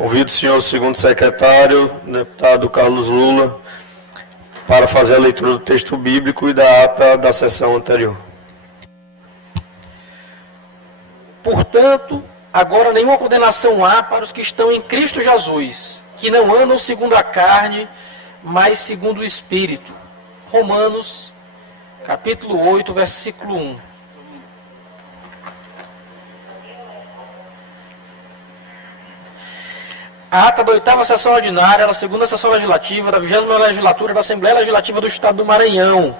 Convido o senhor segundo secretário, deputado Carlos Lula, para fazer a leitura do texto bíblico e da ata da sessão anterior. Portanto, agora nenhuma condenação há para os que estão em Cristo Jesus, que não andam segundo a carne, mas segundo o Espírito. Romanos, capítulo 8, versículo 1. A ata da 8ª sessão ordinária da 2ª sessão legislativa da 20ª legislatura da Assembleia Legislativa do Estado do Maranhão,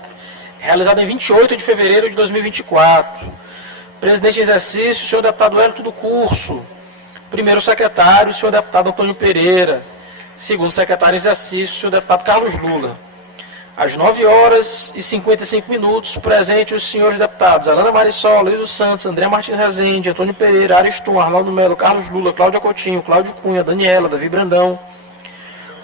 realizada em 28 de fevereiro de 2024. Presidente em exercício, o senhor deputado Hélio do Curso. Primeiro secretário, o senhor deputado Antônio Pereira. Segundo secretário em exercício, o senhor deputado Carlos Lula. Às 9h55, presente os senhores deputados Alana Marisol, Luiz dos Santos, André Martins Rezende, Antônio Pereira, Ariston, Arnaldo Melo, Carlos Lula, Cláudia Coutinho, Cláudio Cunha, Daniela, Davi Brandão,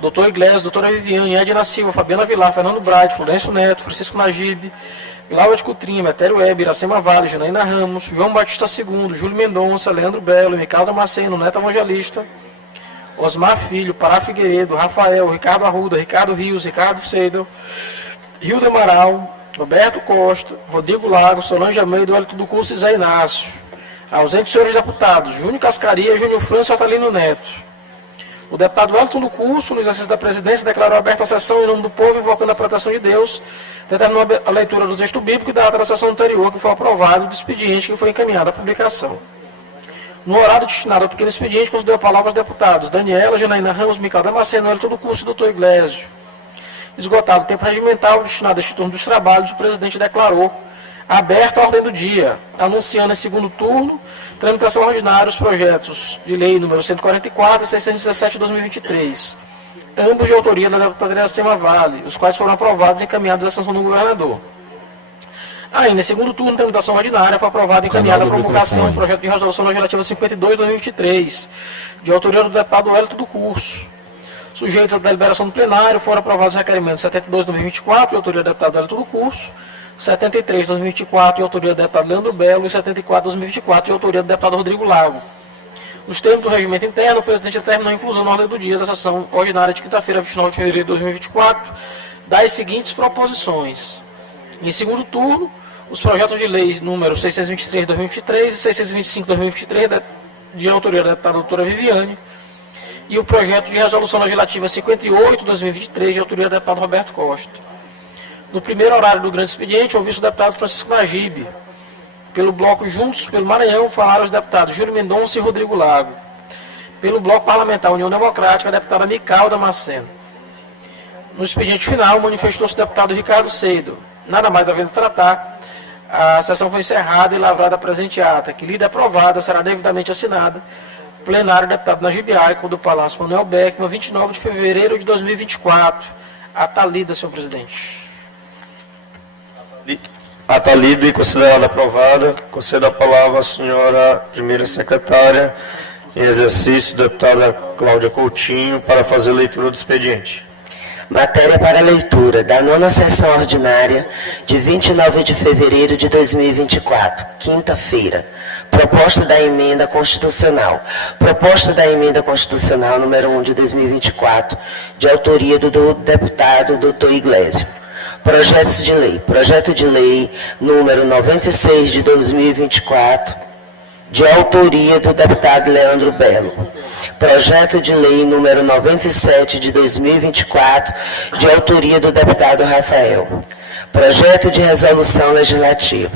doutor Iglesias, doutora Viviane, Edna Silva, Fabiana Vilar, Fernando Bright, Florencio Neto, Francisco Najib, Glaucia de Coutrinha, Metério Web, Iracema Vale, Janaína Ramos, João Batista II, Júlio Mendonça, Leandro Belo, Ricardo Damasceno, Neto Evangelista, Osmar Filho, Pará Figueiredo, Rafael, Ricardo Arruda, Ricardo Rios, Ricardo Seidel, Hilda Amaral, Roberto Costa, Rodrigo Lago, Solange Almeida, Hélio do Curso e Zé Inácio. Ausentes senhores deputados, Júnior Cascaria, Júnior França e Otalino Neto. O deputado Hélio do Curso, no exercício da presidência, declarou aberta a sessão em nome do povo, invocando a proteção de Deus, determinou a leitura do texto bíblico e da ata da sessão anterior, que foi aprovado, do expediente que foi encaminhado à publicação. No horário destinado ao pequeno expediente, concedeu a palavra aos deputados Daniela, Janaína Ramos, Micael Damasceno, Hélio do Curso e doutor Iglesias. Esgotado o tempo regimental destinado a este turno dos trabalhos, o presidente declarou aberta a ordem do dia, anunciando em segundo turno, tramitação ordinária, os projetos de lei número 144 e 617 de 2023, ambos de autoria da deputada Iracema Vale, os quais foram aprovados e encaminhados à sanção do governador. Ainda em segundo turno, tramitação ordinária, foi aprovada e encaminhada à promulgação o projeto de resolução legislativa 52 de 2023, de autoria do deputado Hélio do Curso. Sujeitos à deliberação do plenário, foram aprovados os requerimentos 72 de 2024, de autoria do deputado Hélio do Curso, 73 de 2024, de autoria do deputado Leandro Belo, e 74 de 2024, de autoria do deputado Rodrigo Lago. Nos termos do regimento interno, o presidente determinou a inclusão na ordem do dia da sessão ordinária de quinta-feira, 29 de fevereiro de 2024, das seguintes proposições. Em segundo turno, os projetos de lei número 623 de 2023 e 625 de 2023, de autoria da deputada doutora Viviane, e o projeto de resolução legislativa 58 de 2023, de autoria do deputado Roberto Costa. No primeiro horário do grande expediente, ouviu-se o deputado Francisco Najib. Pelo bloco Juntos pelo Maranhão, falaram os deputados Júlio Mendonça e Rodrigo Lago. Pelo bloco parlamentar União Democrática, a deputada Micael Damasceno. No expediente final, manifestou-se o deputado Ricardo Seidel. Nada mais havendo tratar, a sessão foi encerrada e lavrada a presente ata, que, lida aprovada, será devidamente assinada. Plenário, deputado Najib Aico, do Palácio Manuel Beckman, 29 de fevereiro de 2024. Ata lida, senhor presidente. Ata lida e considerada aprovada. Concedo a palavra à senhora primeira secretária, em exercício, deputada Cláudia Coutinho, para fazer a leitura do expediente. Matéria para leitura da 9ª sessão ordinária de 29 de fevereiro de 2024, quinta-feira. Proposta da emenda constitucional. Proposta da emenda constitucional número 1 de 2024, de autoria do deputado doutor Iglesias. Projetos de lei. Projeto de lei número 96 de 2024, de autoria do deputado Leandro Belo. Projeto de lei número 97 de 2024, de autoria do deputado Rafael. Projeto de resolução legislativa.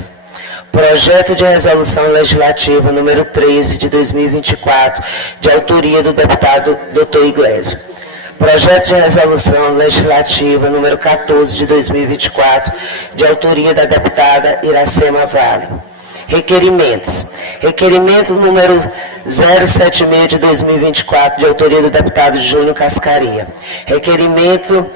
Projeto de resolução legislativa número 13 de 2024, de autoria do deputado Dr. Iglesias. Projeto de resolução legislativa número 14 de 2024, de autoria da deputada Iracema Vale. Requerimentos. Requerimento número 076 de 2024, de autoria do deputado Júnior Cascaria. Requerimento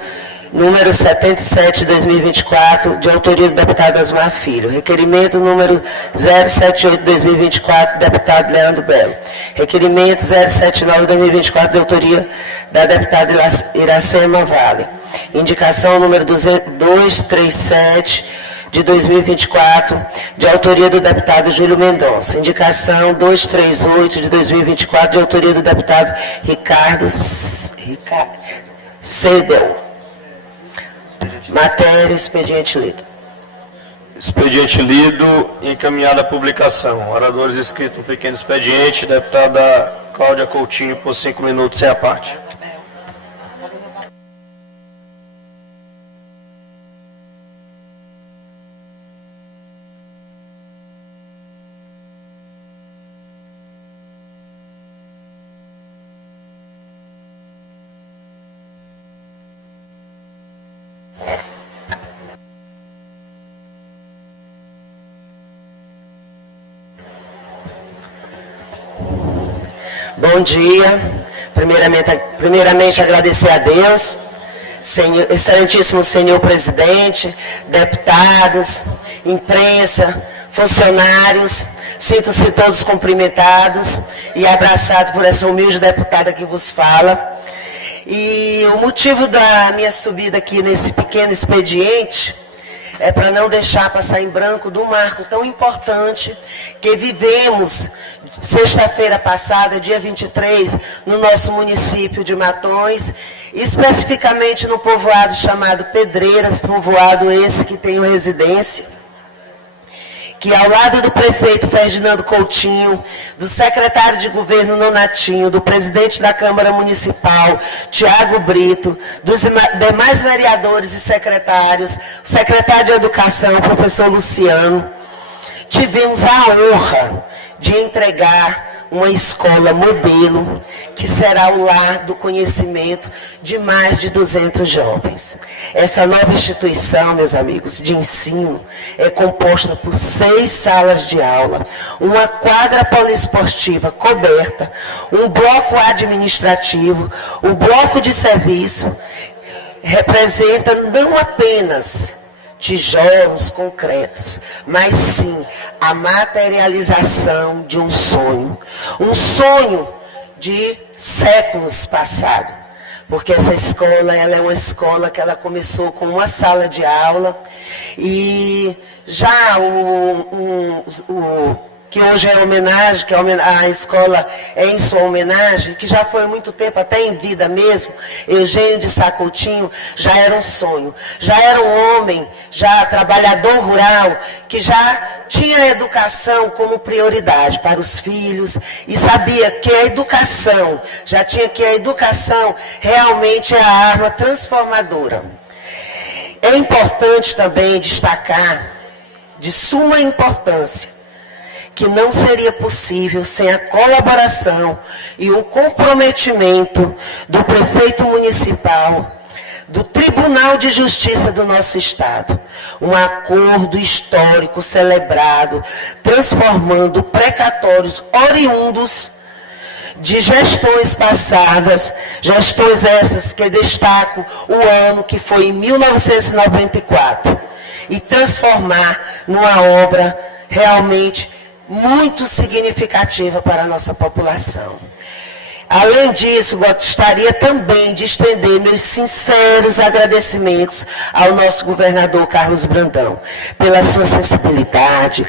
número 77 de 2024, de autoria do deputado Osmar Filho. Requerimento número 078 de 2024, do deputado Leandro Belo. Requerimento 079 de 2024, de autoria da deputada Iracema Vale. Indicação número 237 de 2024, de autoria do deputado Júlio Mendonça. Indicação 238 de 2024, de autoria do deputado Ricardo Cedel. Matéria, expediente lido. Expediente lido e encaminhado à publicação. Oradores inscritos no pequeno expediente. Deputada Cláudia Coutinho, por 5 minutos, sem a parte. Bom dia. Primeiramente agradecer a Deus, excelentíssimo senhor presidente, deputados, imprensa, funcionários, sinto-se todos cumprimentados e abraçados por essa humilde deputada que vos fala. E o motivo da minha subida aqui nesse pequeno expediente é para não deixar passar em branco do marco tão importante que vivemos sexta-feira passada, dia 23, no nosso município de Matões, especificamente no povoado chamado Pedreiras, povoado esse que tenho residência, que ao lado do prefeito Ferdinando Coutinho, do secretário de governo Nonatinho, do presidente da Câmara Municipal, Tiago Brito, dos demais vereadores e secretários, o secretário de Educação, o professor Luciano, tivemos a honra de entregar uma escola modelo que será o lar do conhecimento de mais de 200 jovens. Essa nova instituição, meus amigos, de ensino é composta por 6 salas de aula, uma quadra poliesportiva coberta, um bloco administrativo, um bloco de serviço, representa não apenas tijolos concretos, mas sim a materialização de um sonho de séculos passados, porque essa escola ela é uma escola que ela começou com uma sala de aula e já que hoje é homenagem, que a escola é em sua homenagem, que já foi há muito tempo, até em vida mesmo, Eugênio de Sá Coutinho, já era um sonho. Já era um homem, já trabalhador rural, que já tinha a educação como prioridade para os filhos e sabia que a educação, já tinha que a educação realmente é a arma transformadora. É importante também destacar, de suma importância, que não seria possível sem a colaboração e o comprometimento do prefeito municipal, do Tribunal de Justiça do nosso Estado. Um acordo histórico celebrado, transformando precatórios oriundos de gestões passadas, gestões essas que destaco o ano que foi em 1994, e transformar numa obra realmente muito significativa para a nossa população. Além disso, gostaria também de estender meus sinceros agradecimentos ao nosso governador Carlos Brandão, pela sua sensibilidade,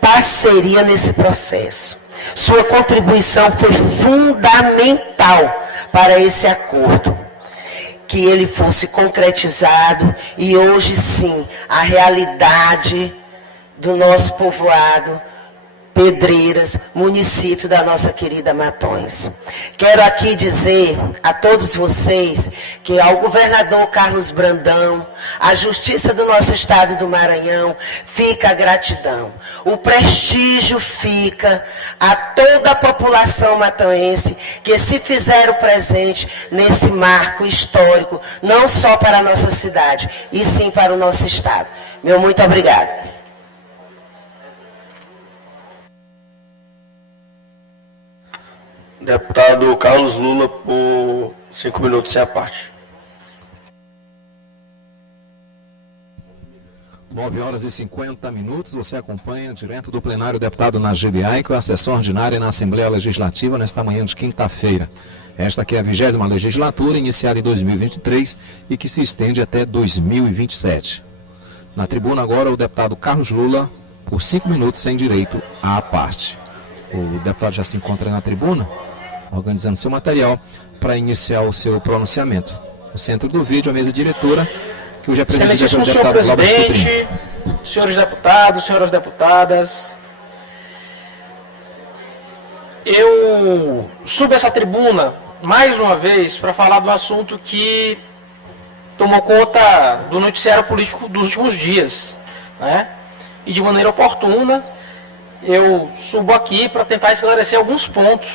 parceria nesse processo. Sua contribuição foi fundamental para esse acordo, que ele fosse concretizado e hoje sim a realidade do nosso povoado Pedreiras, município da nossa querida Matões. Quero aqui dizer a todos vocês que ao governador Carlos Brandão, à Justiça do nosso Estado do Maranhão, fica a gratidão. O prestígio fica a toda a população matoense que se fizeram presente nesse marco histórico, não só para a nossa cidade, e sim para o nosso Estado. Meu muito obrigado. Deputado Carlos Lula, por 5 minutos, sem a parte. 9h50, você acompanha direto do plenário o deputado Najib Aico, a sessão ordinária na Assembleia Legislativa nesta manhã de quinta-feira. Esta que é a 20ª legislatura, iniciada em 2023 e que se estende até 2027. Na tribuna agora o deputado Carlos Lula, por 5 minutos sem direito à parte. O deputado já se encontra na tribuna, organizando seu material para iniciar o seu pronunciamento. No centro do vídeo, a mesa diretora, que hoje é presidida pelo Senhor deputado Cláudio presidente, senhores deputados, senhoras deputadas, eu subo essa tribuna mais uma vez para falar do assunto que tomou conta do noticiário político dos últimos dias, né? E de maneira oportuna, eu subo aqui para tentar esclarecer alguns pontos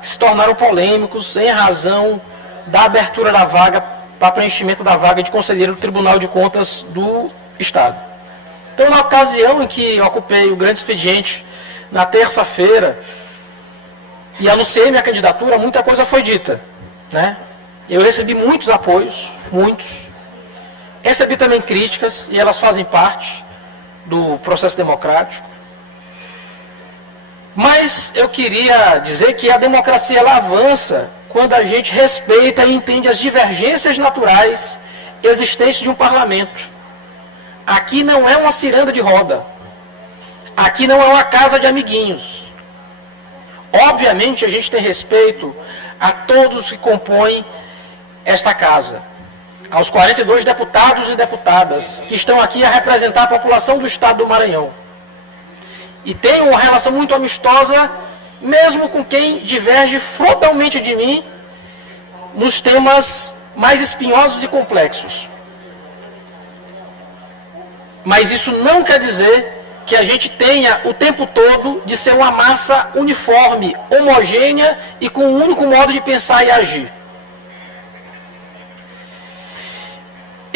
que se tornaram polêmicos em razão da abertura da vaga para preenchimento da vaga de conselheiro do Tribunal de Contas do Estado. Então, na ocasião em que ocupei o grande expediente, na terça-feira, e anunciei minha candidatura, muita coisa foi dita, né? Eu recebi muitos apoios, muitos. Recebi também críticas, e elas fazem parte do processo democrático. Mas eu queria dizer que a democracia ela avança quando a gente respeita e entende as divergências naturais existentes de um parlamento. Aqui não é uma ciranda de roda. Aqui não é uma casa de amiguinhos. Obviamente a gente tem respeito a todos que compõem esta casa, aos 42 deputados e deputadas que estão aqui a representar a população do estado do Maranhão. E tenho uma relação muito amistosa, mesmo com quem diverge frontalmente de mim nos temas mais espinhosos e complexos. Mas isso não quer dizer que a gente tenha o tempo todo de ser uma massa uniforme, homogênea e com um único modo de pensar e agir.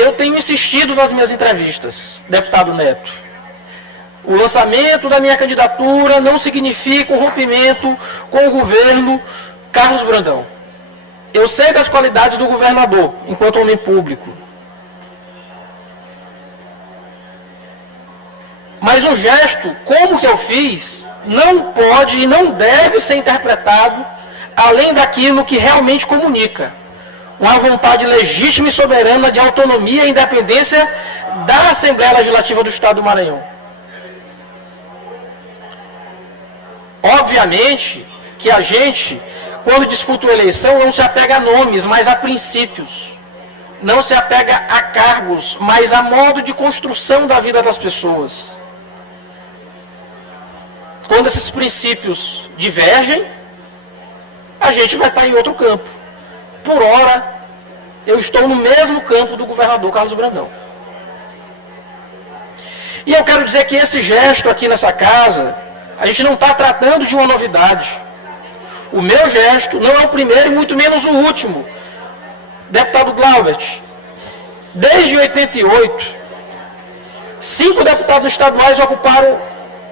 Eu tenho insistido nas minhas entrevistas, deputado Neto. O lançamento da minha candidatura não significa um rompimento com o governo Carlos Brandão. Eu sei das qualidades do governador, enquanto homem público. Mas um gesto como o que eu fiz não pode e não deve ser interpretado além daquilo que realmente comunica. Uma vontade legítima e soberana de autonomia e independência da Assembleia Legislativa do Estado do Maranhão. Obviamente que a gente, quando disputa uma eleição, não se apega a nomes, mas a princípios. Não se apega a cargos, mas a modo de construção da vida das pessoas. Quando esses princípios divergem, a gente vai estar em outro campo. Por ora, eu estou no mesmo campo do governador Carlos Brandão. E eu quero dizer que esse gesto aqui nessa casa, a gente não está tratando de uma novidade. O meu gesto não é o primeiro e muito menos o último. Deputado Glaubert, desde 88, 5 deputados estaduais ocuparam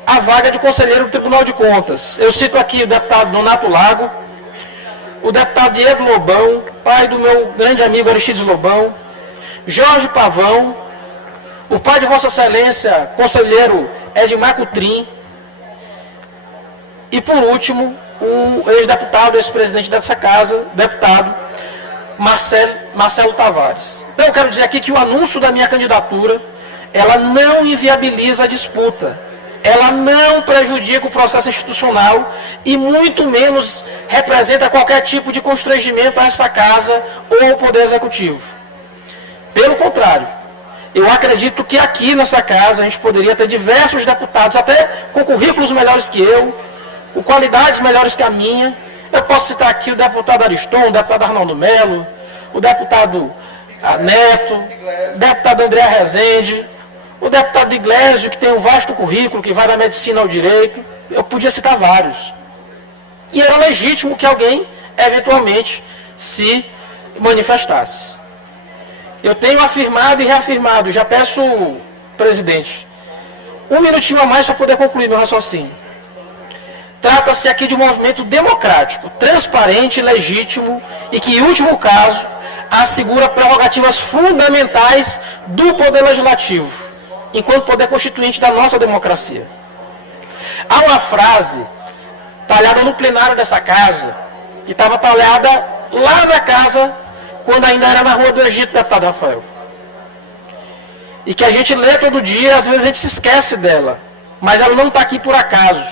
a vaga de conselheiro do Tribunal de Contas. Eu cito aqui o deputado Nonato Lago, o deputado Diego Lobão, pai do meu grande amigo Aristides Lobão, Jorge Pavão, o pai de Vossa Excelência, conselheiro Edmar Cutrim, e por último, o ex-deputado, ex-presidente dessa casa, deputado Marcelo Tavares. Então eu quero dizer aqui que o anúncio da minha candidatura, ela não inviabiliza a disputa. Ela não prejudica o processo institucional e muito menos representa qualquer tipo de constrangimento a essa casa ou ao Poder Executivo. Pelo contrário, eu acredito que aqui nessa casa a gente poderia ter diversos deputados, até com currículos melhores que eu, com qualidades melhores que a minha. Eu posso citar aqui o deputado Ariston, o deputado Arnaldo Melo, o deputado Neto, o deputado André Rezende, o deputado Iglesio, que tem um vasto currículo, que vai da medicina ao direito. Eu podia citar vários. E era legítimo que alguém, eventualmente, se manifestasse. Eu tenho afirmado e reafirmado, já peço, presidente, um minutinho a mais para poder concluir meu raciocínio. Trata-se aqui de um movimento democrático, transparente, legítimo e que, em último caso, assegura prerrogativas fundamentais do Poder Legislativo, enquanto poder constituinte da nossa democracia. Há uma frase talhada no plenário dessa casa, que estava talhada lá na casa, quando ainda era na Rua do Egito, deputado Rafael. e que a gente lê todo dia, às vezes a gente se esquece dela, mas ela não está aqui por acaso.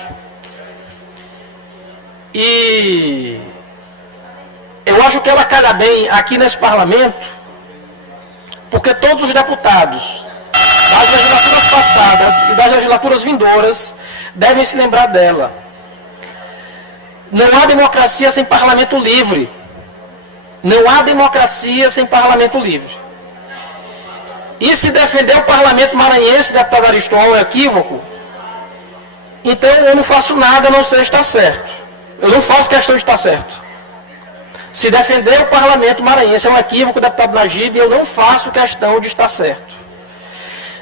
E eu acho que ela calha bem aqui nesse parlamento, porque todos os deputados das legislaturas passadas e das legislaturas vindouras devem se lembrar dela. Não há democracia sem parlamento livre. Não há democracia sem parlamento livre. E se defender o parlamento maranhense, deputado Ariston, é equívoco, então eu não faço nada a não ser estar certo. Eu não faço questão de estar certo. Se defender o parlamento maranhense é um equívoco, deputado Najib, eu não faço questão de estar certo.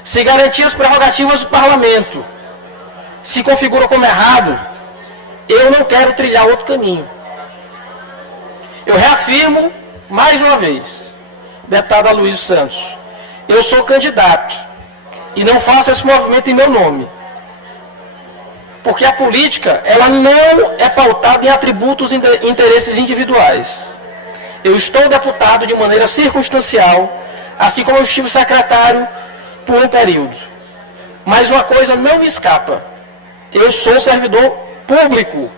Se garantir as prerrogativas do parlamento se configura como errado, eu não quero trilhar outro caminho. Eu reafirmo, mais uma vez, deputado Aloysio Santos, eu sou candidato e não faço esse movimento em meu nome. Porque a política, ela não é pautada em atributos e interesses individuais. Eu estou deputado de maneira circunstancial, assim como eu estive secretário por um período. Mas uma coisa não me escapa. Eu sou servidor público,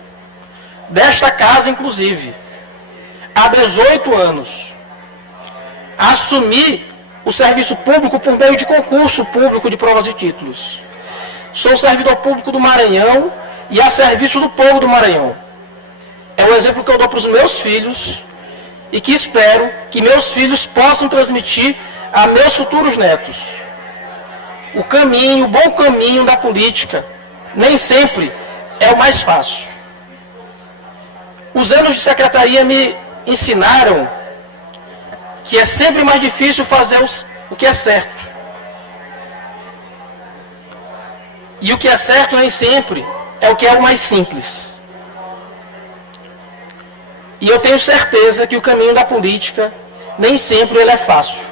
desta casa inclusive, há 18 anos. Assumi o serviço público por meio de concurso público de provas e títulos. Sou servidor público do Maranhão e a serviço do povo do Maranhão. É um exemplo que eu dou para os meus filhos e que espero que meus filhos possam transmitir a meus futuros netos. O caminho, o bom caminho da política, nem sempre é o mais fácil. Os anos de secretaria me ensinaram que é sempre mais difícil fazer o que é certo. E o que é certo nem sempre é o que é o mais simples. E eu tenho certeza que o caminho da política nem sempre ele é fácil.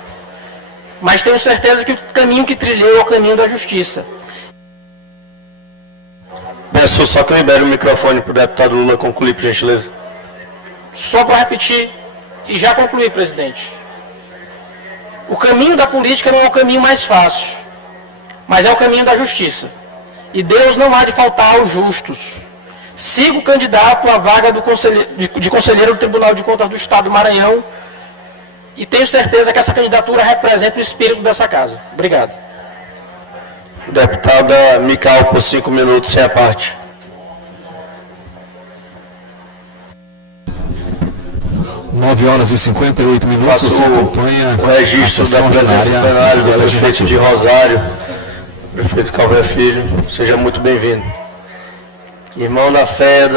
Mas tenho certeza que o caminho que trilhei é o caminho da justiça. Peço só que libere o microfone para o deputado Lula concluir, por gentileza. Só para repetir e já concluir, presidente. O caminho da política não é o caminho mais fácil, mas é o caminho da justiça. E Deus não há de faltar aos justos. Sigo candidato à vaga de conselheiro do Tribunal de Contas do Estado do Maranhão e tenho certeza que essa candidatura representa o espírito dessa casa. Obrigado. Deputada Mical, por 5 minutos, sem a parte. Nove horas e 58 minutos, Faço você acompanha o registro da presença plenária do prefeito de Rosário, prefeito Calvé Filho. Seja muito bem-vindo. Irmão da fé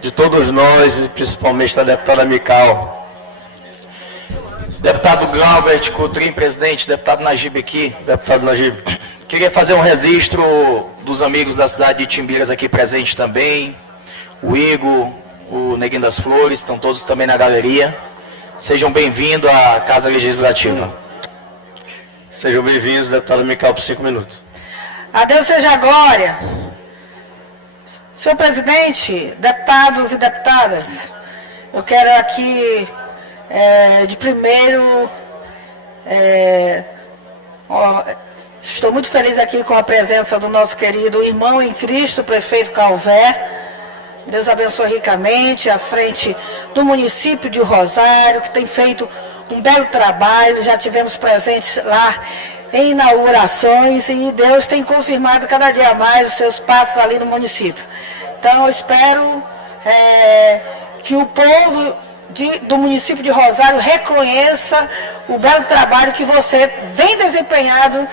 de todos nós, e principalmente da deputada Mical. Deputado Glaubert Coutrin, presidente, deputado Najib aqui. Deputado Najib. Queria fazer um registro dos amigos da cidade de Timbiras aqui presentes também. O Igor, o Neguinho das Flores, estão todos também na galeria. Sejam bem-vindos à Casa Legislativa. Sejam bem-vindos, deputada Mical, por 5 minutos. A Deus seja a glória. Senhor presidente, deputados e deputadas, eu quero aqui, de primeiro, estou muito feliz aqui com a presença do nosso querido irmão em Cristo, prefeito Calvé. Deus abençoe ricamente, à frente do município de Rosário, que tem feito um belo trabalho. Já tivemos presentes lá em inaugurações e Deus tem confirmado cada dia mais os seus passos ali no município. Então eu espero que o povo do município de Rosário reconheça o belo trabalho que você vem desempenhando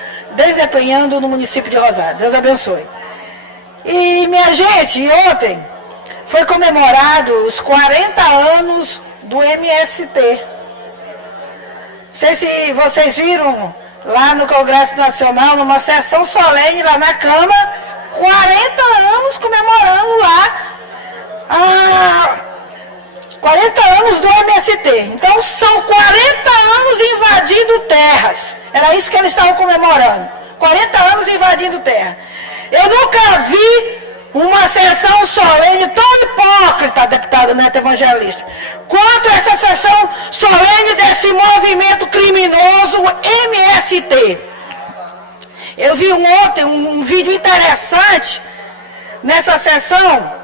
no município de Rosário. Deus abençoe. E minha gente, ontem foi comemorado os 40 anos do MST. Não sei se vocês viram lá no Congresso Nacional, numa sessão solene lá na Câmara, 40 anos comemorando lá 40 anos do MST. Então são 40 anos invadindo terras. Era isso que eles estavam comemorando. 40 anos invadindo terra. Eu nunca vi uma sessão solene tão hipócrita, deputado Neto Evangelista, quanto essa sessão solene desse movimento criminoso MST. Eu vi ontem um vídeo interessante nessa sessão.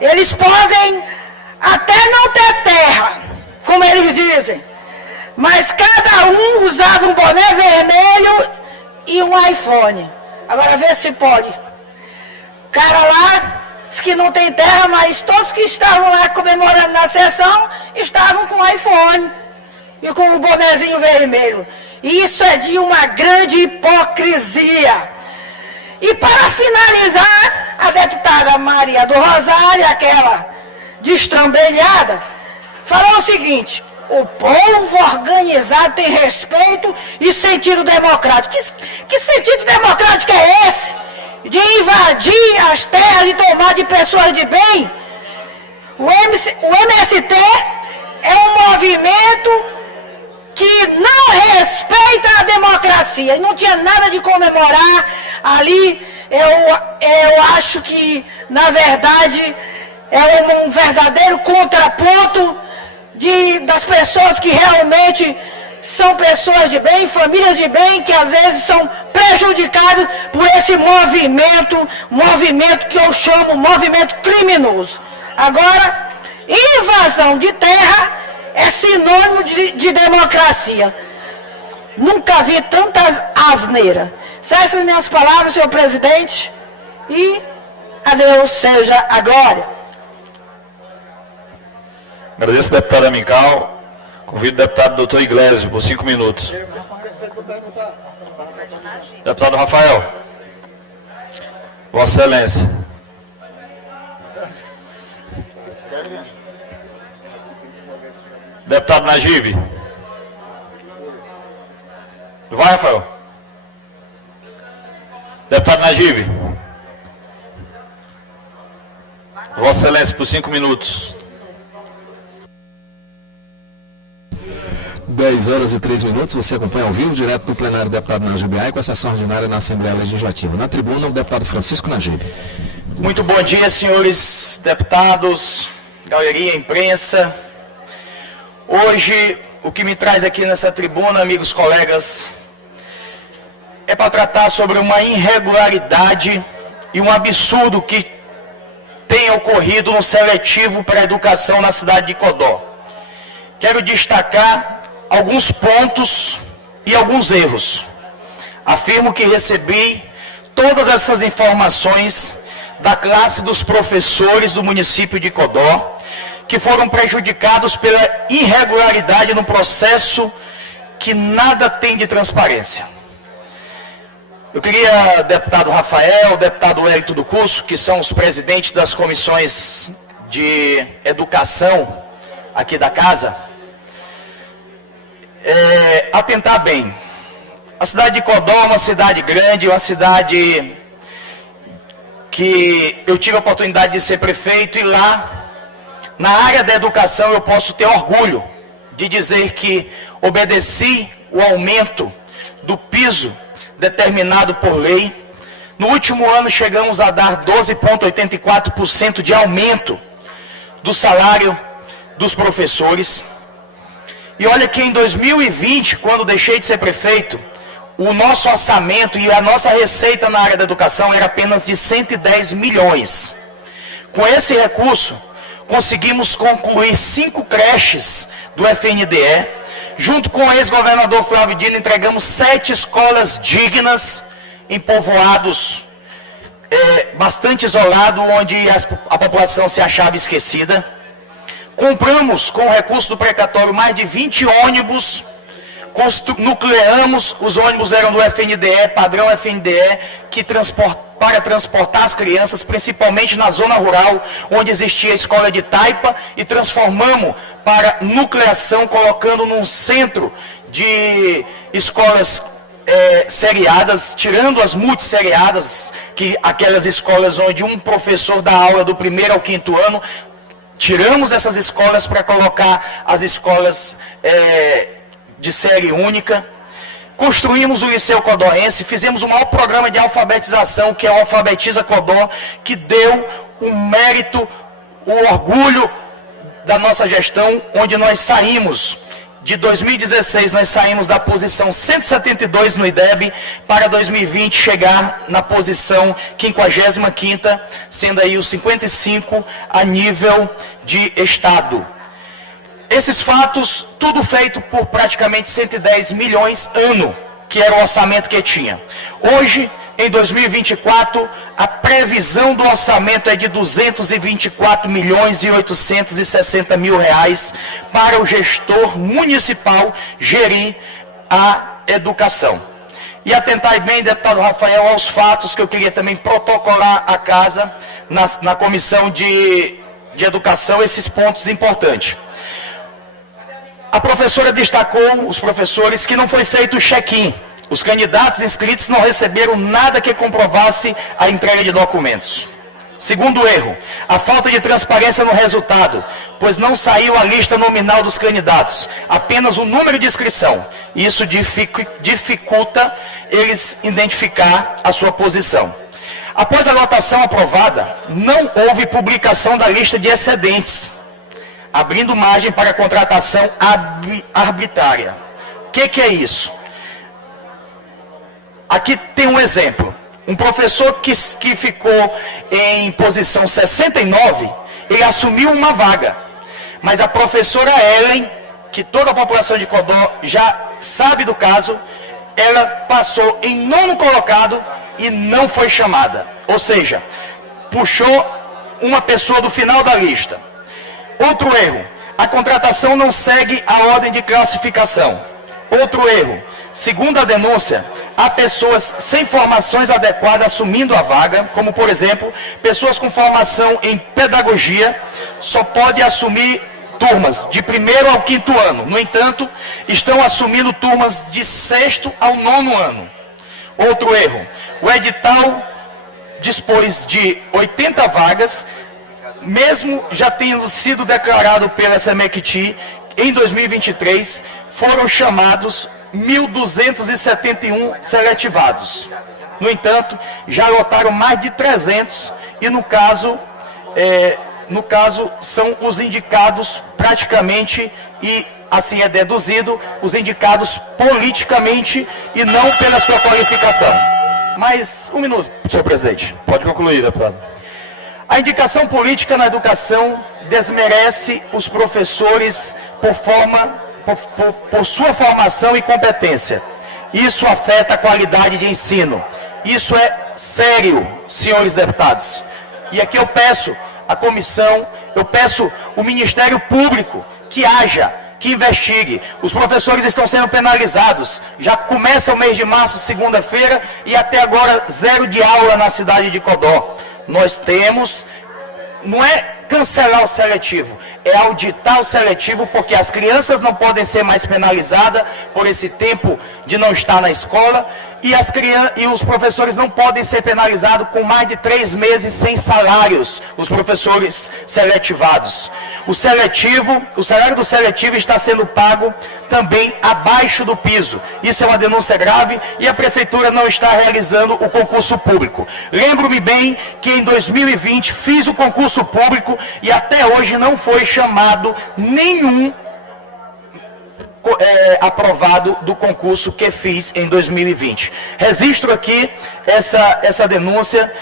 Eles podem até não ter terra, como eles dizem, mas cada um usava um boné vermelho e um iPhone. Agora vê se pode. O cara lá diz que não tem terra, mas todos que estavam lá comemorando na sessão estavam com iPhone e com o bonezinho vermelho. Isso é de uma grande hipocrisia. E para finalizar, a deputada Maria do Rosário, aquela destrambelhada, falou o seguinte: o povo organizado tem respeito e sentido democrático. Que sentido democrático é esse? De invadir as terras e tomar de pessoas de bem? O MST é um movimento que não respeita a democracia. E não tinha nada de comemorar ali. Eu acho que, na verdade, é um verdadeiro contraponto das pessoas que realmente são pessoas de bem, famílias de bem, que às vezes são prejudicados por esse movimento que eu chamo movimento criminoso. Agora, invasão de terra é sinônimo de democracia. Nunca vi tanta asneira. São essas minhas palavras, senhor presidente, e a Deus seja a glória. Agradeço, deputada Mincal. Convido o deputado doutor Iglesias por 5 minutos. Deputado Rafael. Vossa Excelência. Deputado Najib. Vai, Rafael. Deputado Najib. Vossa Excelência por 5 minutos. 10h03, você acompanha ao vivo, direto do plenário do deputado Najib Ai, com a sessão ordinária na Assembleia Legislativa. Na tribuna, o deputado Francisco Najib. Muito bom dia, senhores deputados, galeria, imprensa. Hoje, o que me traz aqui nessa tribuna, amigos colegas, é para tratar sobre uma irregularidade e um absurdo que tem ocorrido no seletivo para a educação na cidade de Codó. Quero destacar alguns pontos e alguns erros. Afirmo que recebi todas essas informações da classe dos professores do município de Codó, que foram prejudicados pela irregularidade no processo que nada tem de transparência. Eu queria, deputado Rafael, deputado Wellington do Curso, que são os presidentes das comissões de educação aqui da casa, atentar bem. A cidade de Codó é uma cidade grande, uma cidade que eu tive a oportunidade de ser prefeito, e lá, na área da educação, eu posso ter orgulho de dizer que obedeci o aumento do piso determinado por lei. No último ano, chegamos a dar 12,84% de aumento do salário dos professores. E olha que em 2020, quando deixei de ser prefeito, o nosso orçamento e a nossa receita na área da educação era apenas de 110 milhões. Com esse recurso, conseguimos concluir 5 creches do FNDE. Junto com o ex-governador Flávio Dino, entregamos 7 escolas dignas em povoados bastante isolados, onde a população se achava esquecida. Compramos, com o recurso do precatório, mais de 20 ônibus, nucleamos, os ônibus eram do FNDE, padrão FNDE, para transportar as crianças, principalmente na zona rural, onde existia a escola de taipa, e transformamos para nucleação, colocando num centro de escolas seriadas, tirando as multisseriadas, aquelas escolas onde um professor dá aula do 1º ao 5º ano. Tiramos essas escolas para colocar as escolas de série única. Construímos o Liceu Codóense, fizemos o maior programa de alfabetização, que é o Alfabetiza Codó, que deu o mérito, o orgulho da nossa gestão, onde nós saímos De 2016 nós saímos da posição 172 no IDEB, para 2020 chegar na posição 55ª, sendo aí os 55 a nível de estado. Esses fatos, tudo feito por praticamente 110 milhões ano, que era o orçamento que tinha. Hoje, em 2024, a previsão do orçamento é de 224 milhões e 860 mil reais para o gestor municipal gerir a educação. E atentar bem, deputado Rafael, aos fatos que eu queria também protocolar à casa, na comissão de educação, esses pontos importantes. A professora destacou, os professores, que não foi feito o check-in. Os candidatos inscritos não receberam nada que comprovasse a entrega de documentos. Segundo erro, a falta de transparência no resultado, pois não saiu a lista nominal dos candidatos, apenas o número de inscrição. Isso dificulta eles identificar a sua posição. Após a votação aprovada, não houve publicação da lista de excedentes, abrindo margem para contratação arbitrária. O que é isso? Aqui tem um exemplo. Um professor que ficou em posição 69, ele assumiu uma vaga. Mas a professora Ellen, que toda a população de Codó já sabe do caso, ela passou em 9º colocado e não foi chamada. Ou seja, puxou uma pessoa do final da lista. Outro erro, a contratação não segue a ordem de classificação. Outro erro, segundo a denúncia, há pessoas sem formações adequadas assumindo a vaga, como, por exemplo, pessoas com formação em pedagogia só podem assumir turmas de 1º ao 5º ano. No entanto, estão assumindo turmas de 6º ao 9º ano. Outro erro, o edital dispôs de 80 vagas, mesmo já tendo sido declarado pela SEMECTI, em 2023, foram chamados 1.271 seletivados. No entanto, já lotaram mais de 300 e no caso são os indicados praticamente, e assim é deduzido, os indicados politicamente e não pela sua qualificação. Mais um minuto, senhor presidente. Pode concluir, deputado. A indicação política na educação desmerece os professores por sua formação e competência. Isso afeta a qualidade de ensino. Isso é sério, senhores deputados. E aqui eu peço a comissão, eu peço o Ministério Público que haja, que investigue. Os professores estão sendo penalizados. Já começa o mês de março, segunda-feira, e até agora 0 de aula na cidade de Codó. Nós temos, não é cancelar o seletivo, é auditar o seletivo, porque as crianças não podem ser mais penalizadas por esse tempo de não estar na escola, e os professores não podem ser penalizados com mais de 3 meses sem salários, os professores seletivados. O salário do seletivo está sendo pago também abaixo do piso. Isso é uma denúncia grave e a prefeitura não está realizando o concurso público. Lembro-me bem que em 2020 fiz o concurso público e até hoje não foi chamado nenhum aprovado do concurso que fiz em 2020. Registro aqui essa denúncia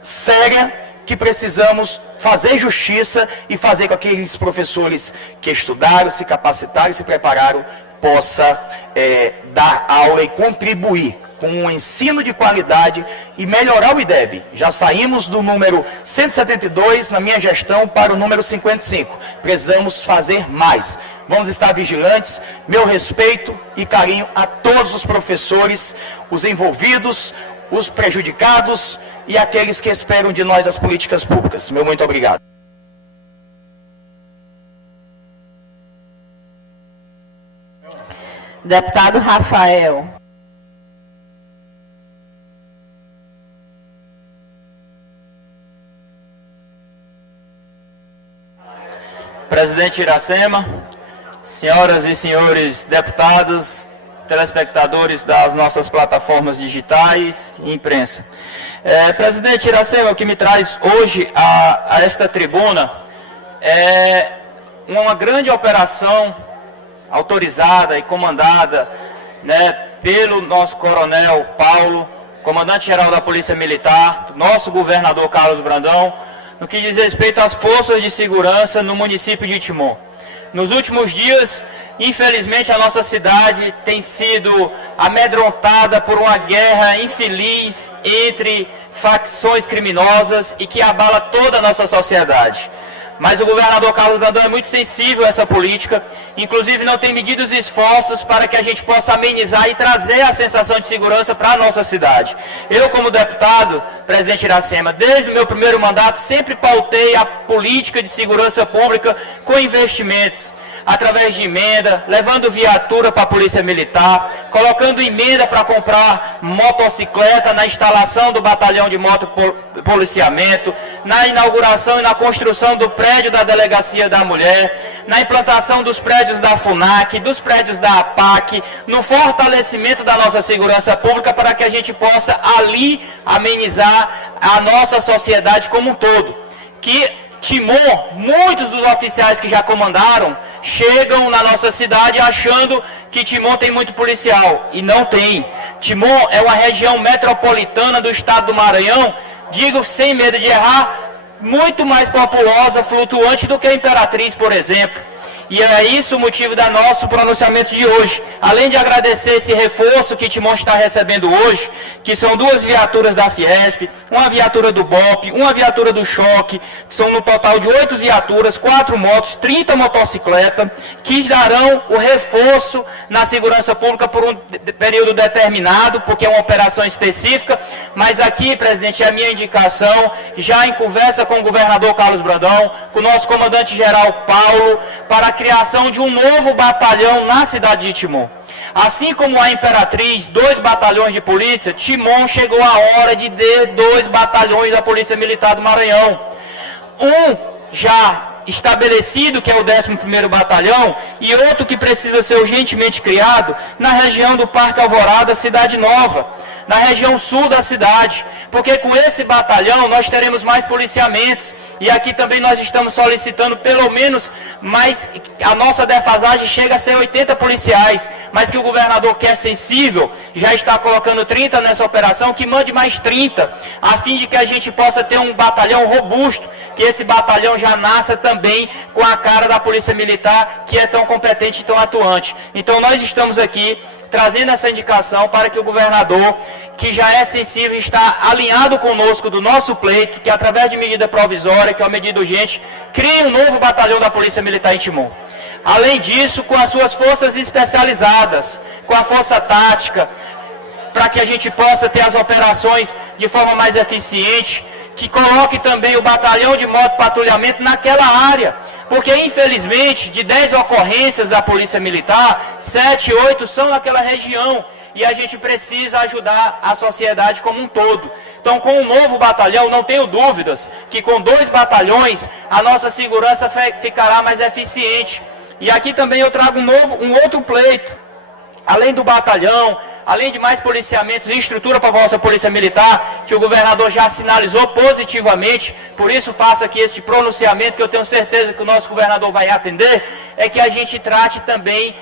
séria, que precisamos fazer justiça e fazer com que aqueles professores que estudaram, se capacitaram e se prepararam possa dar aula e contribuir com um ensino de qualidade e melhorar o IDEB. Já saímos do número 172 na minha gestão para o número 55. Precisamos fazer mais. Vamos estar vigilantes. Meu respeito e carinho a todos os professores, os envolvidos, os prejudicados e aqueles que esperam de nós as políticas públicas. Meu muito obrigado. Deputado Rafael. Presidente Iracema, senhoras e senhores deputados, telespectadores das nossas plataformas digitais e imprensa. Presidente Iracema, o que me traz hoje a esta tribuna é uma grande operação autorizada e comandada, né, pelo nosso coronel Paulo, comandante-geral da Polícia Militar, nosso governador Carlos Brandão, no que diz respeito às forças de segurança no município de Timon. Nos últimos dias, infelizmente, a nossa cidade tem sido amedrontada por uma guerra infeliz entre facções criminosas e que abala toda a nossa sociedade. Mas o governador Carlos Brandão é muito sensível a essa política, inclusive não tem medido os esforços para que a gente possa amenizar e trazer a sensação de segurança para a nossa cidade. Eu, como deputado, presidente Iracema, desde o meu primeiro mandato, sempre pautei a política de segurança pública com investimentos, através de emenda, levando viatura para a Polícia Militar, colocando emenda para comprar motocicleta na instalação do batalhão de motopoliciamento, na inauguração e na construção do prédio da Delegacia da Mulher, na implantação dos prédios da FUNAC, dos prédios da APAC, no fortalecimento da nossa segurança pública para que a gente possa ali amenizar a nossa sociedade como um todo. Que Timon, muitos dos oficiais que já comandaram, chegam na nossa cidade achando que Timon tem muito policial, e não tem. Timon é uma região metropolitana do estado do Maranhão, digo sem medo de errar, muito mais populosa, flutuante do que a Imperatriz, por exemplo. E é isso o motivo do nosso pronunciamento de hoje. Além de agradecer esse reforço que Timon está recebendo hoje, que são 2 viaturas da Fiesp, uma viatura do BOP, uma viatura do Choque, que são no total de 8 viaturas, 4 motos, 30 motocicletas, que darão o reforço na segurança pública por um período determinado, porque é uma operação específica. Mas aqui, presidente, é a minha indicação, já em conversa com o governador Carlos Brandão, com o nosso comandante-geral Paulo, para a criação de um novo batalhão na cidade de Timon. Assim como a Imperatriz, 2 batalhões de polícia, Timon chegou a hora de ter 2 batalhões da Polícia Militar do Maranhão. Um já estabelecido, que é o 11º Batalhão, e outro que precisa ser urgentemente criado na região do Parque Alvorada, Cidade Nova, na região sul da cidade, porque com esse batalhão nós teremos mais policiamentos, e aqui também nós estamos solicitando pelo menos mais, a nossa defasagem chega a ser 80 policiais, mas que o governador, que é sensível, já está colocando 30 nessa operação, que mande mais 30, a fim de que a gente possa ter um batalhão robusto, que esse batalhão já nasça também com a cara da Polícia Militar, que é tão competente e tão atuante. Então nós estamos aqui trazendo essa indicação para que o governador, que já é sensível, está alinhado conosco do nosso pleito, que através de medida provisória, que é uma medida urgente, crie um novo batalhão da Polícia Militar em Timon. Além disso, com as suas forças especializadas, com a força tática, para que a gente possa ter as operações de forma mais eficiente, que coloque também o batalhão de motopatrulhamento naquela área, porque infelizmente de 10 ocorrências da Polícia Militar, 7, 8 são naquela região, e a gente precisa ajudar a sociedade como um todo. Então, com o novo batalhão, não tenho dúvidas que com 2 batalhões a nossa segurança ficará mais eficiente. E aqui também eu trago um outro pleito, além do batalhão, além de mais policiamentos e estrutura para a nossa Polícia Militar, que o governador já sinalizou positivamente, por isso faço aqui esse pronunciamento, que eu tenho certeza que o nosso governador vai atender, é que a gente trate também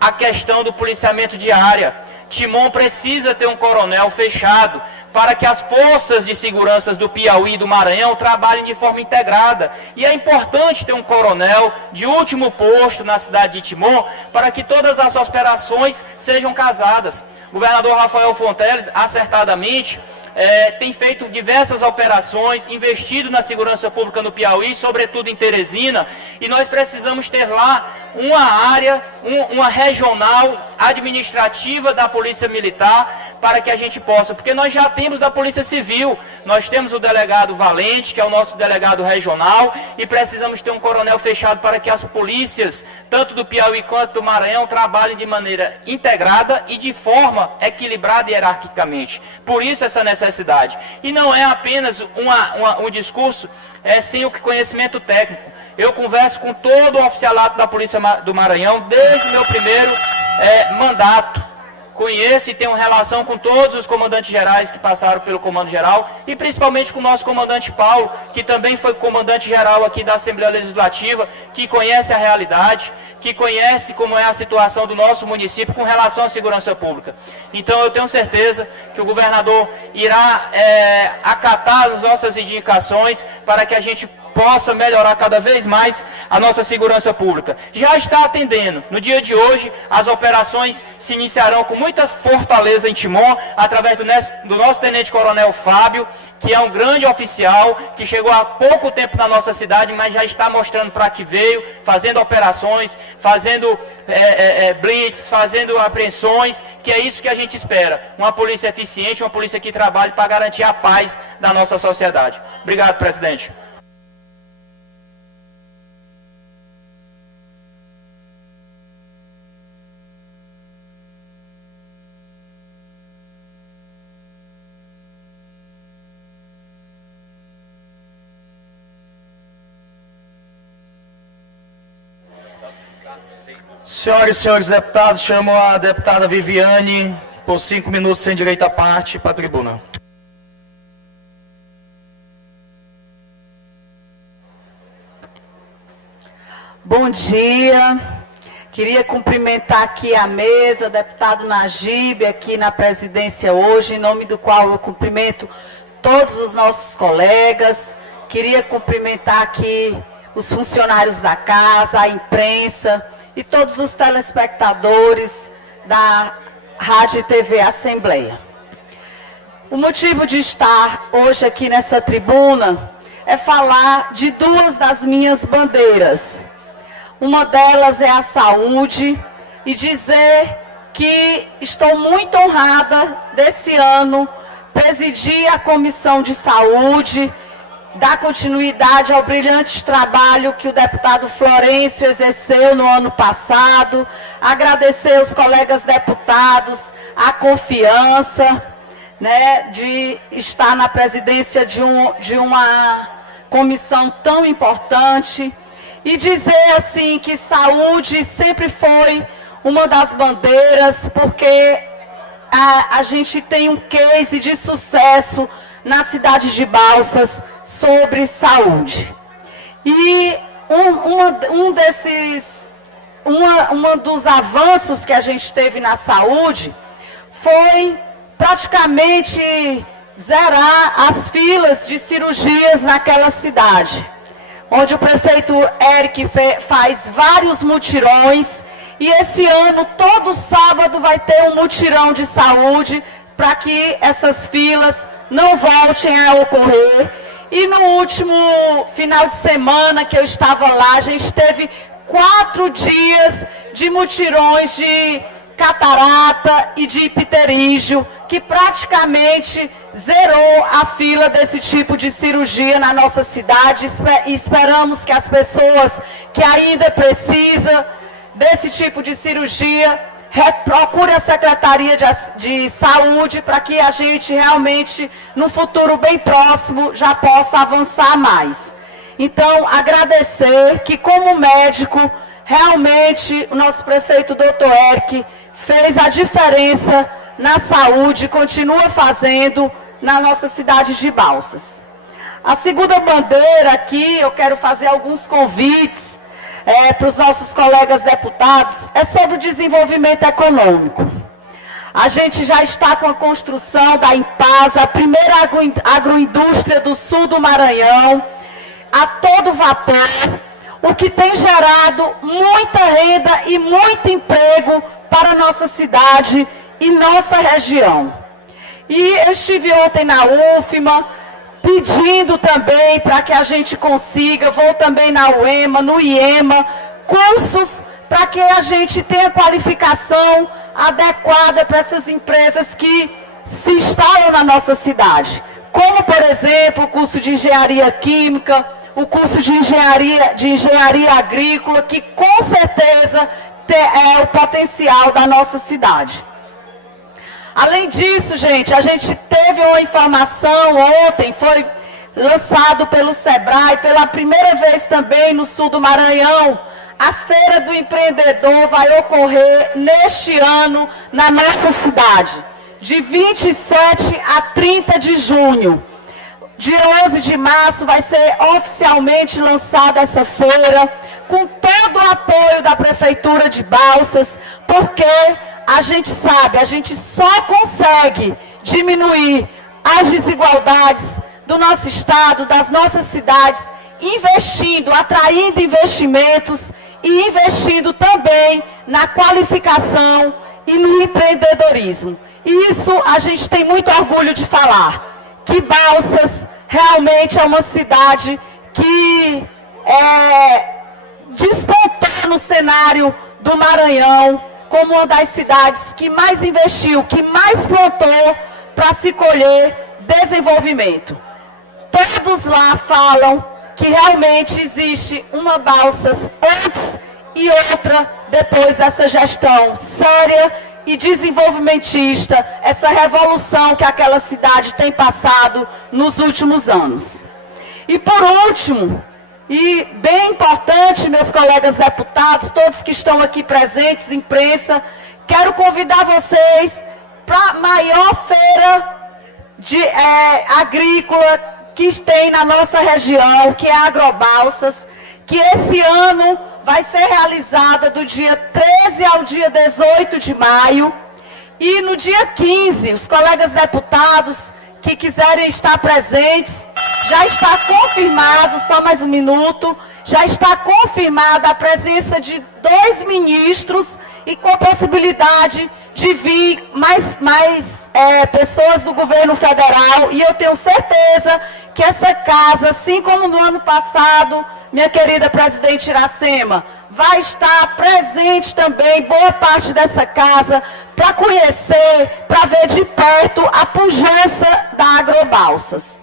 a questão do policiamento de área. Timon precisa ter um coronel fechado para que as forças de segurança do Piauí e do Maranhão trabalhem de forma integrada. E é importante ter um coronel de último posto na cidade de Timon para que todas as operações sejam casadas. O governador Rafael Fonteles, acertadamente, tem feito diversas operações, investido na segurança pública no Piauí, sobretudo em Teresina, e nós precisamos ter lá uma área, uma regional administrativa da Polícia Militar, para que a gente possa, porque nós já temos da Polícia Civil, nós temos o delegado Valente, que é o nosso delegado regional, e precisamos ter um coronel fechado para que as polícias, tanto do Piauí quanto do Maranhão, trabalhem de maneira integrada e de forma equilibrada hierarquicamente. Por isso essa necessidade. E não é apenas um discurso sem o conhecimento técnico. Eu converso com todo o oficialato da Polícia do Maranhão desde o meu primeiro mandato, conheço e tenho relação com todos os comandantes gerais que passaram pelo Comando Geral e principalmente com o nosso comandante Paulo, que também foi comandante geral aqui da Assembleia Legislativa, que conhece a realidade, que conhece como é a situação do nosso município com relação à segurança pública. Então eu tenho certeza que o governador irá acatar as nossas indicações para que a gente possa melhorar cada vez mais a nossa segurança pública. Já está atendendo. No dia de hoje, as operações se iniciarão com muita fortaleza em Timon, através do nosso tenente-coronel Fábio, que é um grande oficial, que chegou há pouco tempo na nossa cidade, mas já está mostrando para que veio, fazendo operações, fazendo blitz, fazendo apreensões, que é isso que a gente espera. Uma polícia eficiente, uma polícia que trabalhe para garantir a paz da nossa sociedade. Obrigado, presidente. Senhoras e senhores deputados, chamo a deputada Viviane por 5 minutos sem direito à parte para a tribuna. Bom dia. Queria cumprimentar aqui a mesa, deputado Najib, aqui na presidência hoje, em nome do qual eu cumprimento todos os nossos colegas. Queria cumprimentar aqui os funcionários da casa, a imprensa e todos os telespectadores da Rádio e TV Assembleia. O motivo de estar hoje aqui nessa tribuna é falar de duas das minhas bandeiras. Uma delas é a saúde e dizer que estou muito honrada desse ano presidir a Comissão de Saúde, dar continuidade ao brilhante trabalho que o deputado Florencio exerceu no ano passado, agradecer aos colegas deputados a confiança, né, de estar na presidência de uma comissão tão importante e dizer assim que saúde sempre foi uma das bandeiras, porque a gente tem um case de sucesso na cidade de Balsas sobre saúde. E um dos avanços que a gente teve na saúde foi praticamente zerar as filas de cirurgias naquela cidade, onde o prefeito Eric faz vários mutirões, e esse ano, todo sábado, vai ter um mutirão de saúde para que essas filas não voltem a ocorrer. E no último final de semana que eu estava lá, a gente teve 4 dias de mutirões de catarata e de pterígio, que praticamente zerou a fila desse tipo de cirurgia na nossa cidade. Esperamos que as pessoas que ainda precisam desse tipo de cirurgia procure a Secretaria de Saúde para que a gente realmente, no futuro bem próximo, já possa avançar mais. Então, agradecer que, como médico, realmente o nosso prefeito Dr. Eric fez a diferença na saúde, continua fazendo na nossa cidade de Balsas. A segunda bandeira aqui, eu quero fazer alguns convites para os nossos colegas deputados, é sobre o desenvolvimento econômico. A gente já está com a construção da Impasa, a primeira agroindústria do sul do Maranhão, a todo vapor, o que tem gerado muita renda e muito emprego para a nossa cidade e nossa região. E eu estive ontem na UFMA, pedindo também para que a gente consiga, vou também na UEMA, no IEMA, cursos para que a gente tenha qualificação adequada para essas empresas que se instalam na nossa cidade. Como, por exemplo, o curso de engenharia química, o curso de engenharia agrícola, que com certeza é o potencial da nossa cidade. Além disso, gente, a gente teve uma informação ontem, foi lançado pelo SEBRAE, pela primeira vez também no sul do Maranhão, a Feira do Empreendedor vai ocorrer neste ano na nossa cidade, de 27 a 30 de junho. Dia 11 de março vai ser oficialmente lançada essa feira, com todo o apoio da Prefeitura de Balsas, porque a gente sabe, a gente só consegue diminuir as desigualdades do nosso estado, das nossas cidades, investindo, atraindo investimentos e investindo também na qualificação e no empreendedorismo. E isso a gente tem muito orgulho de falar, que Balsas realmente é uma cidade que despontou no cenário do Maranhão como uma das cidades que mais investiu, que mais plantou para se colher desenvolvimento. Todos lá falam que realmente existe uma Balsas antes e outra depois dessa gestão séria e desenvolvimentista, essa revolução que aquela cidade tem passado nos últimos anos. E por último, e bem importante, meus colegas deputados, todos que estão aqui presentes, imprensa, quero convidar vocês para a maior feira agrícola que tem na nossa região, que é a Agrobalsas, que esse ano vai ser realizada do dia 13 ao dia 18 de maio. E no dia 15, os colegas deputados que quiserem estar presentes, já está confirmado, só mais um minuto, já está confirmada a presença de 2 ministros e com a possibilidade de vir mais pessoas do governo federal. E eu tenho certeza que essa casa, assim como no ano passado, minha querida presidente Iracema, vai estar presente também, boa parte dessa casa, para conhecer, para ver de perto a pujança da Agrobalsas.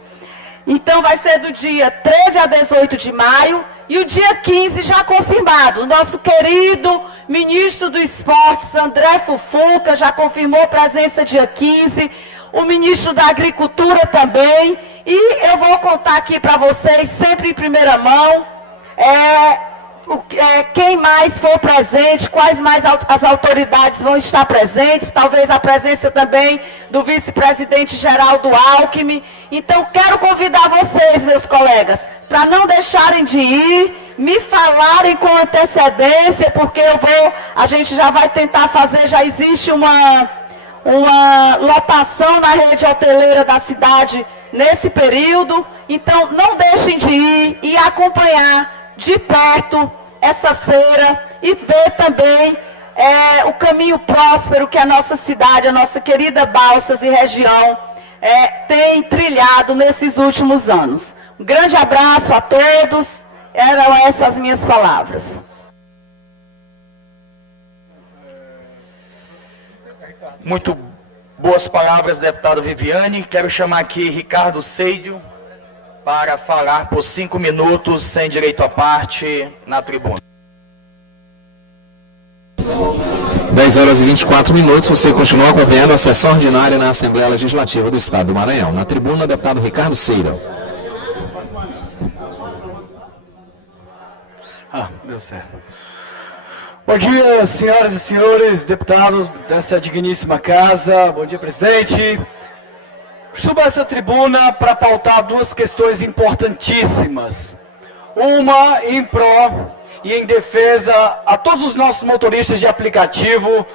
Então vai ser do dia 13 a 18 de maio e o dia 15 já confirmado. O nosso querido ministro do Esportes, André Fufuca, já confirmou presença dia 15. O ministro da Agricultura também. E eu vou contar aqui para vocês, sempre em primeira mão, quem mais for presente, quais mais as autoridades vão estar presentes, talvez a presença também do vice-presidente Geraldo Alckmin. Então, quero convidar vocês, meus colegas, para não deixarem de ir, me falarem com antecedência, porque a gente já vai tentar fazer, já existe uma lotação na rede hoteleira da cidade nesse período. Então, não deixem de ir e acompanhar de perto essa feira e ver também o caminho próspero que a nossa cidade, a nossa querida Balsas e região tem trilhado nesses últimos anos. Um grande abraço a todos, eram essas minhas palavras. Muito boas palavras, deputado Viviane. Quero chamar aqui Ricardo Seidio para falar por 5 minutos, sem direito à parte, na tribuna. 10 horas e 24 minutos, você continua acompanhando a sessão ordinária na Assembleia Legislativa do Estado do Maranhão. Na tribuna, deputado Ricardo Seidio. Deu certo. Bom dia, senhoras e senhores deputados dessa digníssima casa. Bom dia, presidente. Subo a essa tribuna para pautar 2 questões importantíssimas. Uma em pró e em defesa a todos os nossos motoristas de aplicativo,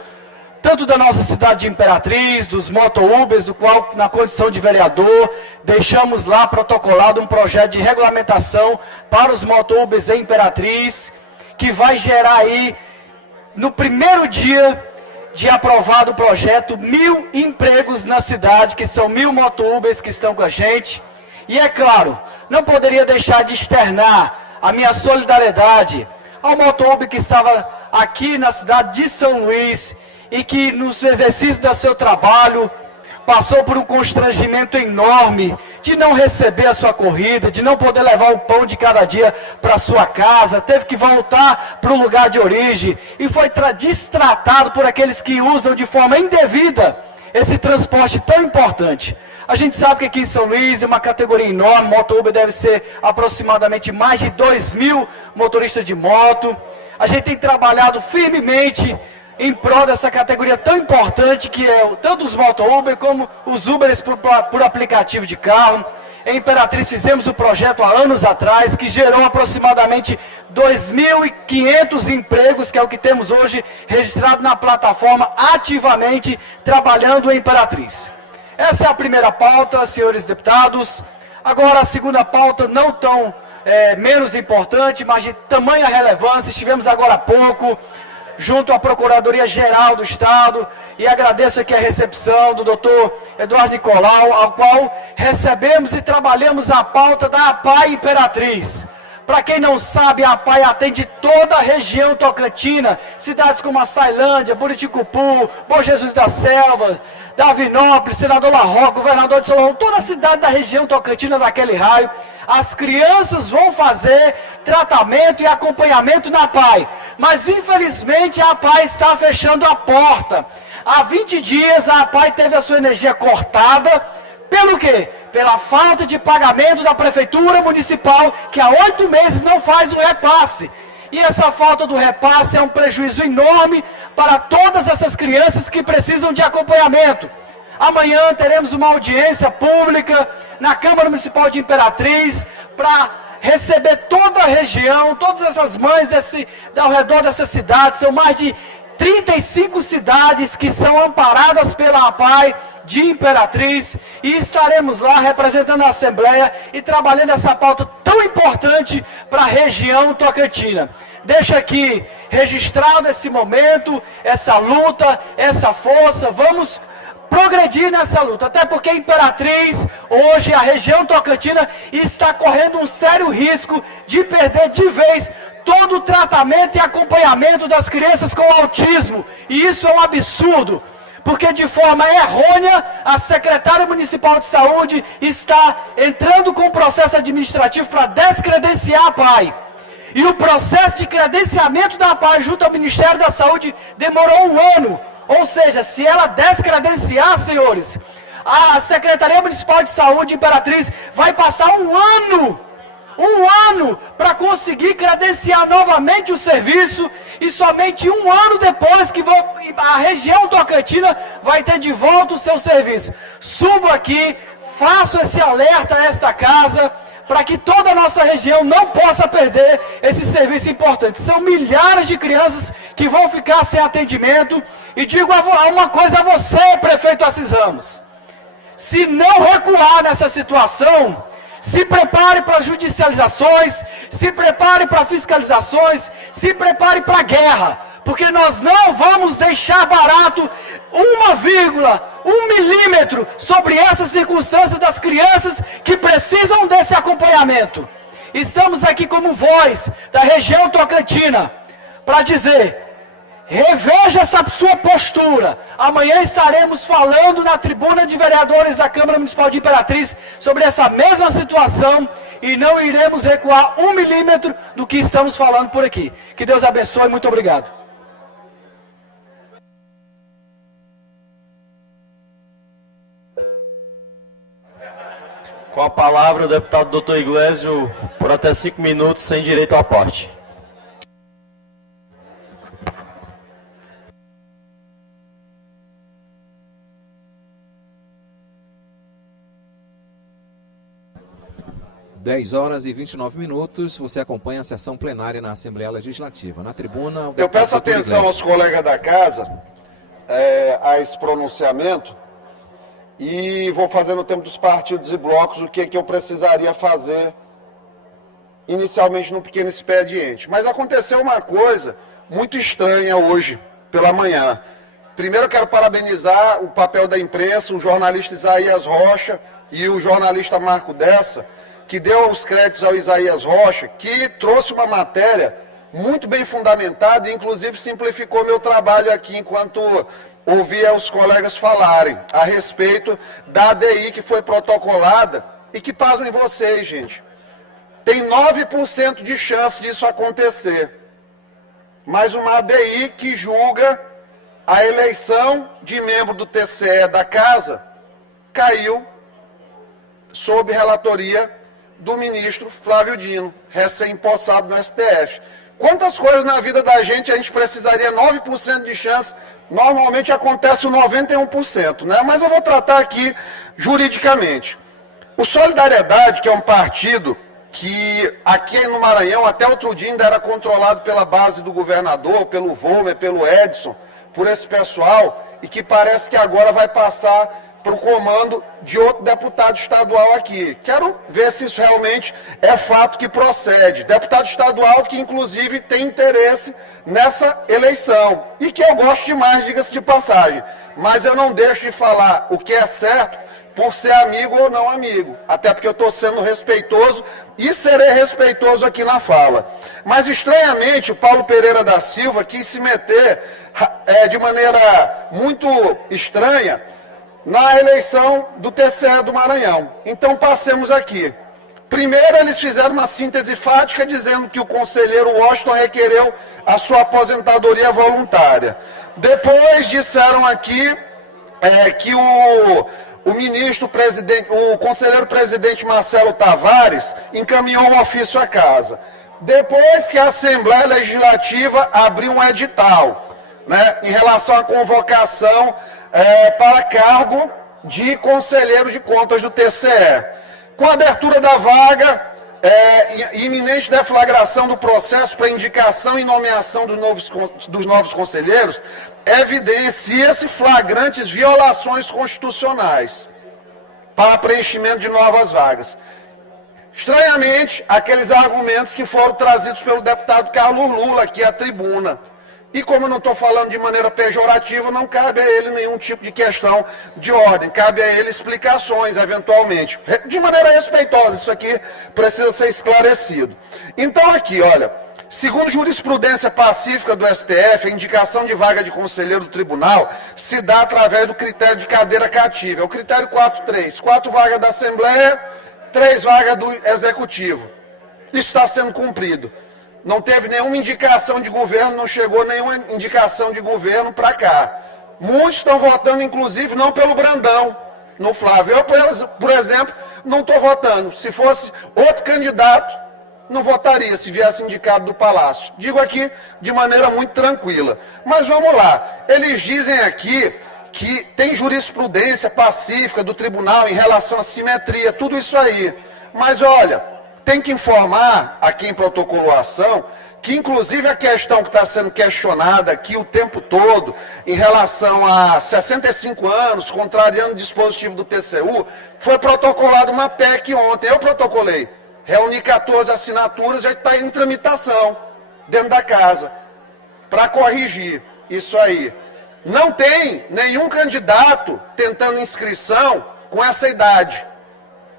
tanto da nossa cidade de Imperatriz, dos moto-ubers, do qual, na condição de vereador, deixamos lá protocolado um projeto de regulamentação para os moto-ubers em Imperatriz, que vai gerar aí, no primeiro dia de aprovado o projeto, 1.000 empregos na cidade, que são 1.000 moto-ubers que estão com a gente. E é claro, não poderia deixar de externar a minha solidariedade ao moto-uber que estava aqui na cidade de São Luís e que, no exercício do seu trabalho, passou por um constrangimento enorme de não receber a sua corrida, de não poder levar o pão de cada dia para sua casa, teve que voltar para o lugar de origem e foi destratado por aqueles que usam de forma indevida esse transporte tão importante. A gente sabe que aqui em São Luís é uma categoria enorme, moto-uber deve ser aproximadamente mais de 2.000 motoristas de moto. A gente tem trabalhado firmemente em prol dessa categoria tão importante que é tanto os moto-Uber como os Uberes por aplicativo de carro. Em Imperatriz fizemos o projeto há anos atrás, que gerou aproximadamente 2.500 empregos, que é o que temos hoje registrado na plataforma, ativamente trabalhando em Imperatriz. Essa é a primeira pauta, senhores deputados. Agora a segunda pauta, não tão menos importante, mas de tamanha relevância. Estivemos agora há pouco junto à Procuradoria-Geral do Estado, e agradeço aqui a recepção do doutor Eduardo Nicolau, ao qual recebemos e trabalhamos a pauta da APAI Imperatriz. Para quem não sabe, a APAI atende toda a região tocantina, cidades como Açailândia, Buriticupu, Bom Jesus da Selva, Davinópolis, Senador Larroca, Governador de São Paulo, toda a cidade da região tocantina daquele raio. As crianças vão fazer tratamento e acompanhamento na APAI, mas infelizmente a APAI está fechando a porta. Há 20 dias a APAI teve a sua energia cortada. Pelo quê? Pela falta de pagamento da Prefeitura Municipal, que há 8 meses não faz o repasse. E essa falta do repasse é um prejuízo enorme para todas essas crianças que precisam de acompanhamento. Amanhã teremos uma audiência pública na Câmara Municipal de Imperatriz para receber toda a região, todas essas mães ao redor dessa cidade. São mais de 35 cidades que são amparadas pela APAI de Imperatriz, e estaremos lá representando a Assembleia e trabalhando essa pauta tão importante para a região tocantina. Deixa aqui registrado esse momento, essa luta, essa força. Vamos progredir nessa luta, até porque Imperatriz, hoje a região tocantina está correndo um sério risco de perder de vez todo o tratamento e acompanhamento das crianças com autismo, e isso é um absurdo, porque de forma errônea a secretária municipal de saúde está entrando com um processo administrativo para descredenciar a APAI. E o processo de credenciamento da APAI junto ao Ministério da Saúde demorou 1 ano. Ou seja, se ela descredenciar, senhores, a Secretaria Municipal de Saúde de Imperatriz vai passar 1 ano para conseguir credenciar novamente o serviço, e somente 1 ano depois que a região tocantina vai ter de volta o seu serviço. Subo aqui, faço esse alerta a esta casa, para que toda a nossa região não possa perder esse serviço importante. São milhares de crianças que vão ficar sem atendimento. E digo uma coisa a você, prefeito Assis Ramos: se não recuar nessa situação, se prepare para judicializações, se prepare para fiscalizações, se prepare para a guerra, porque nós não vamos deixar barato 1 milímetro sobre essa circunstância das crianças que precisam desse acompanhamento. Estamos aqui como voz da região tocantina para dizer: reveja essa sua postura. Amanhã estaremos falando na tribuna de vereadores da Câmara Municipal de Imperatriz sobre essa mesma situação, e não iremos recuar 1 milímetro do que estamos falando por aqui. Que Deus abençoe, muito obrigado. Com a palavra, o deputado Dr. Iglesio, por até 5 minutos, sem direito à parte. Dez horas e 29 minutos, você acompanha a sessão plenária na Assembleia Legislativa. Na tribuna... Eu peço atenção aos colegas da casa a esse pronunciamento, e vou fazer no tempo dos partidos e blocos o que eu precisaria fazer inicialmente no pequeno expediente. Mas aconteceu uma coisa muito estranha hoje pela manhã. Primeiro eu quero parabenizar o papel da imprensa, o jornalista Isaías Rocha e o jornalista Marco Dessa, que deu os créditos ao Isaías Rocha, que trouxe uma matéria muito bem fundamentada e inclusive simplificou meu trabalho aqui enquanto ouvia os colegas falarem a respeito da ADI que foi protocolada e que, pasmem vocês, gente, tem 9% de chance disso acontecer. Mas uma ADI que julga a eleição de membro do TCE da Casa caiu sob relatoria do ministro Flávio Dino, recém-empossado no STF. Quantas coisas na vida da gente a gente precisaria 9% de chance, normalmente acontece o 91%, né? Mas eu vou tratar aqui juridicamente. O Solidariedade, que é um partido que aqui no Maranhão, até outro dia, ainda era controlado pela base do governador, pelo Volmer, pelo Edson, por esse pessoal, e que parece que agora vai passar para o comando de outro deputado estadual aqui. Quero ver se isso realmente é fato que procede. Deputado estadual que, inclusive, tem interesse nessa eleição. E que eu gosto demais, diga-se de passagem. Mas eu não deixo de falar o que é certo por ser amigo ou não amigo. Até porque eu estou sendo respeitoso e serei respeitoso aqui na fala. Mas, estranhamente, o Paulo Pereira da Silva quis se meter de maneira muito estranha na eleição do TCE do Maranhão. Então, passemos aqui. Primeiro, eles fizeram uma síntese fática dizendo que o conselheiro Washington requereu a sua aposentadoria voluntária. Depois, disseram aqui que o conselheiro presidente Marcelo Tavares encaminhou um ofício à casa. Depois que a Assembleia Legislativa abriu um edital, né, em relação à convocação para cargo de conselheiro de contas do TCE. Com a abertura da vaga, iminente deflagração do processo para indicação e nomeação dos novos conselheiros, evidencia-se flagrantes violações constitucionais para preenchimento de novas vagas. Estranhamente, aqueles argumentos que foram trazidos pelo deputado Carlos Lula aqui à tribuna. E como eu não estou falando de maneira pejorativa, não cabe a ele nenhum tipo de questão de ordem, cabe a ele explicações, eventualmente. De maneira respeitosa, isso aqui precisa ser esclarecido. Então aqui, olha, segundo jurisprudência pacífica do STF, a indicação de vaga de conselheiro do tribunal se dá através do critério de cadeira cativa. É o critério 4.3, 4 vagas da Assembleia, 3 vagas do Executivo. Isso está sendo cumprido. Não teve nenhuma indicação de governo, não chegou nenhuma indicação de governo para cá. Muitos estão votando, inclusive, não pelo Brandão, no Flávio. Eu, por exemplo, não estou votando. Se fosse outro candidato, não votaria se viesse indicado do Palácio. Digo aqui de maneira muito tranquila. Mas vamos lá. Eles dizem aqui que tem jurisprudência pacífica do tribunal em relação à simetria, tudo isso aí. Mas olha, tem que informar a quem protocolou a ação que, inclusive, a questão que está sendo questionada aqui o tempo todo, em relação a 65 anos, contrariando o dispositivo do TCU, foi protocolada uma PEC ontem. Eu protocolei. Reuni 14 assinaturas, já está em tramitação dentro da casa para corrigir isso aí. Não tem nenhum candidato tentando inscrição com essa idade,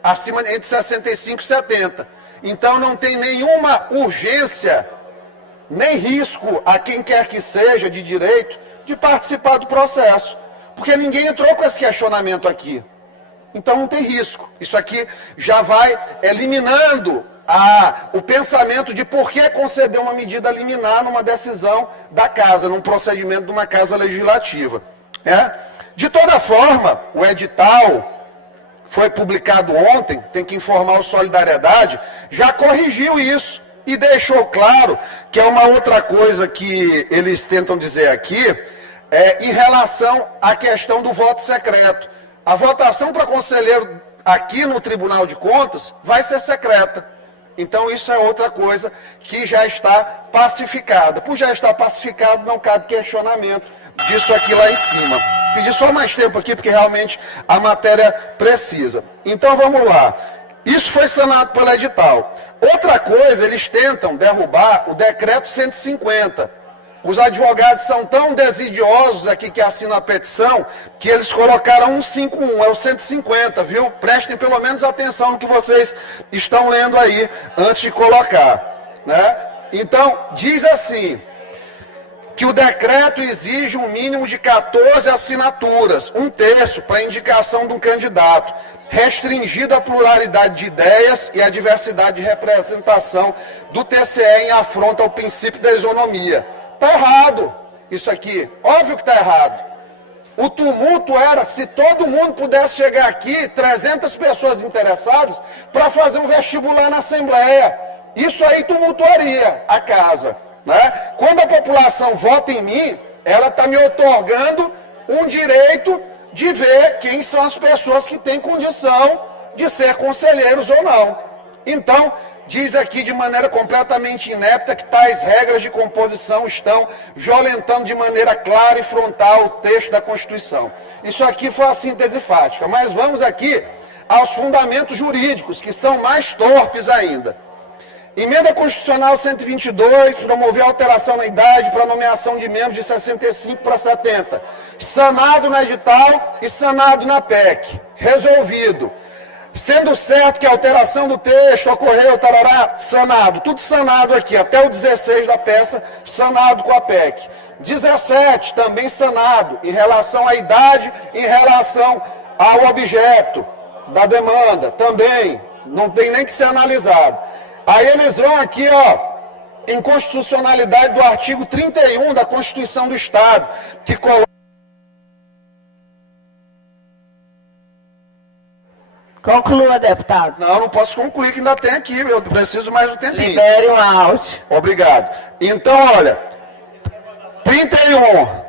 acima entre 65 e 70. Então não tem nenhuma urgência, nem risco a quem quer que seja de direito de participar do processo. Porque ninguém entrou com esse questionamento aqui. Então não tem risco. Isso aqui já vai eliminando o pensamento de por que conceder uma medida liminar numa decisão da casa, num procedimento de uma casa legislativa. De toda forma, o edital foi publicado ontem, tem que informar o Solidariedade, já corrigiu isso e deixou claro que é uma outra coisa que eles tentam dizer aqui, em relação à questão do voto secreto. A votação para conselheiro aqui no Tribunal de Contas vai ser secreta. Então isso é outra coisa que já está pacificada. Por já estar pacificado, não cabe questionamento disso aqui lá em cima. Pedi só mais tempo aqui, porque realmente a matéria precisa. Então vamos lá. Isso foi sanado pelo edital. Outra coisa, eles tentam derrubar o decreto 150. Os advogados são tão desidiosos aqui que assinam a petição, que eles colocaram 151, é o 150, viu? Prestem pelo menos atenção no que vocês estão lendo aí, antes de colocar, né? Então, diz assim, que o decreto exige um mínimo de 14 assinaturas, 1/3 para a indicação de um candidato, restringido à pluralidade de ideias e à diversidade de representação do TCE em afronta ao princípio da isonomia. Está errado isso aqui, óbvio que está errado. O tumulto era se todo mundo pudesse chegar aqui, 300 pessoas interessadas, para fazer um vestibular na Assembleia. Isso aí tumultuaria a casa. né? Quando a população vota em mim, ela está me otorgando um direito de ver quem são as pessoas que têm condição de ser conselheiros ou não. Então, diz aqui de maneira completamente inepta que tais regras de composição estão violentando de maneira clara e frontal o texto da Constituição. Isso aqui foi a síntese fática, mas vamos aqui aos fundamentos jurídicos, que são mais torpes ainda. Emenda Constitucional 122 promoveu alteração na idade para nomeação de membros de 65 para 70. Sanado no edital e sanado na PEC. Resolvido. Sendo certo que a alteração do texto ocorreu, tarará, sanado. Tudo sanado aqui, até o 16 da peça, sanado com a PEC. 17, também sanado, em relação à idade, em relação ao objeto da demanda, também. Não tem nem que ser analisado. Aí eles vão aqui, ó, inconstitucionalidade do artigo 31 da Constituição do Estado, que coloca... Conclua, deputado. Não posso concluir, que ainda tem aqui, eu preciso mais um tempinho. Libere o áudio. Obrigado. Então, olha, 31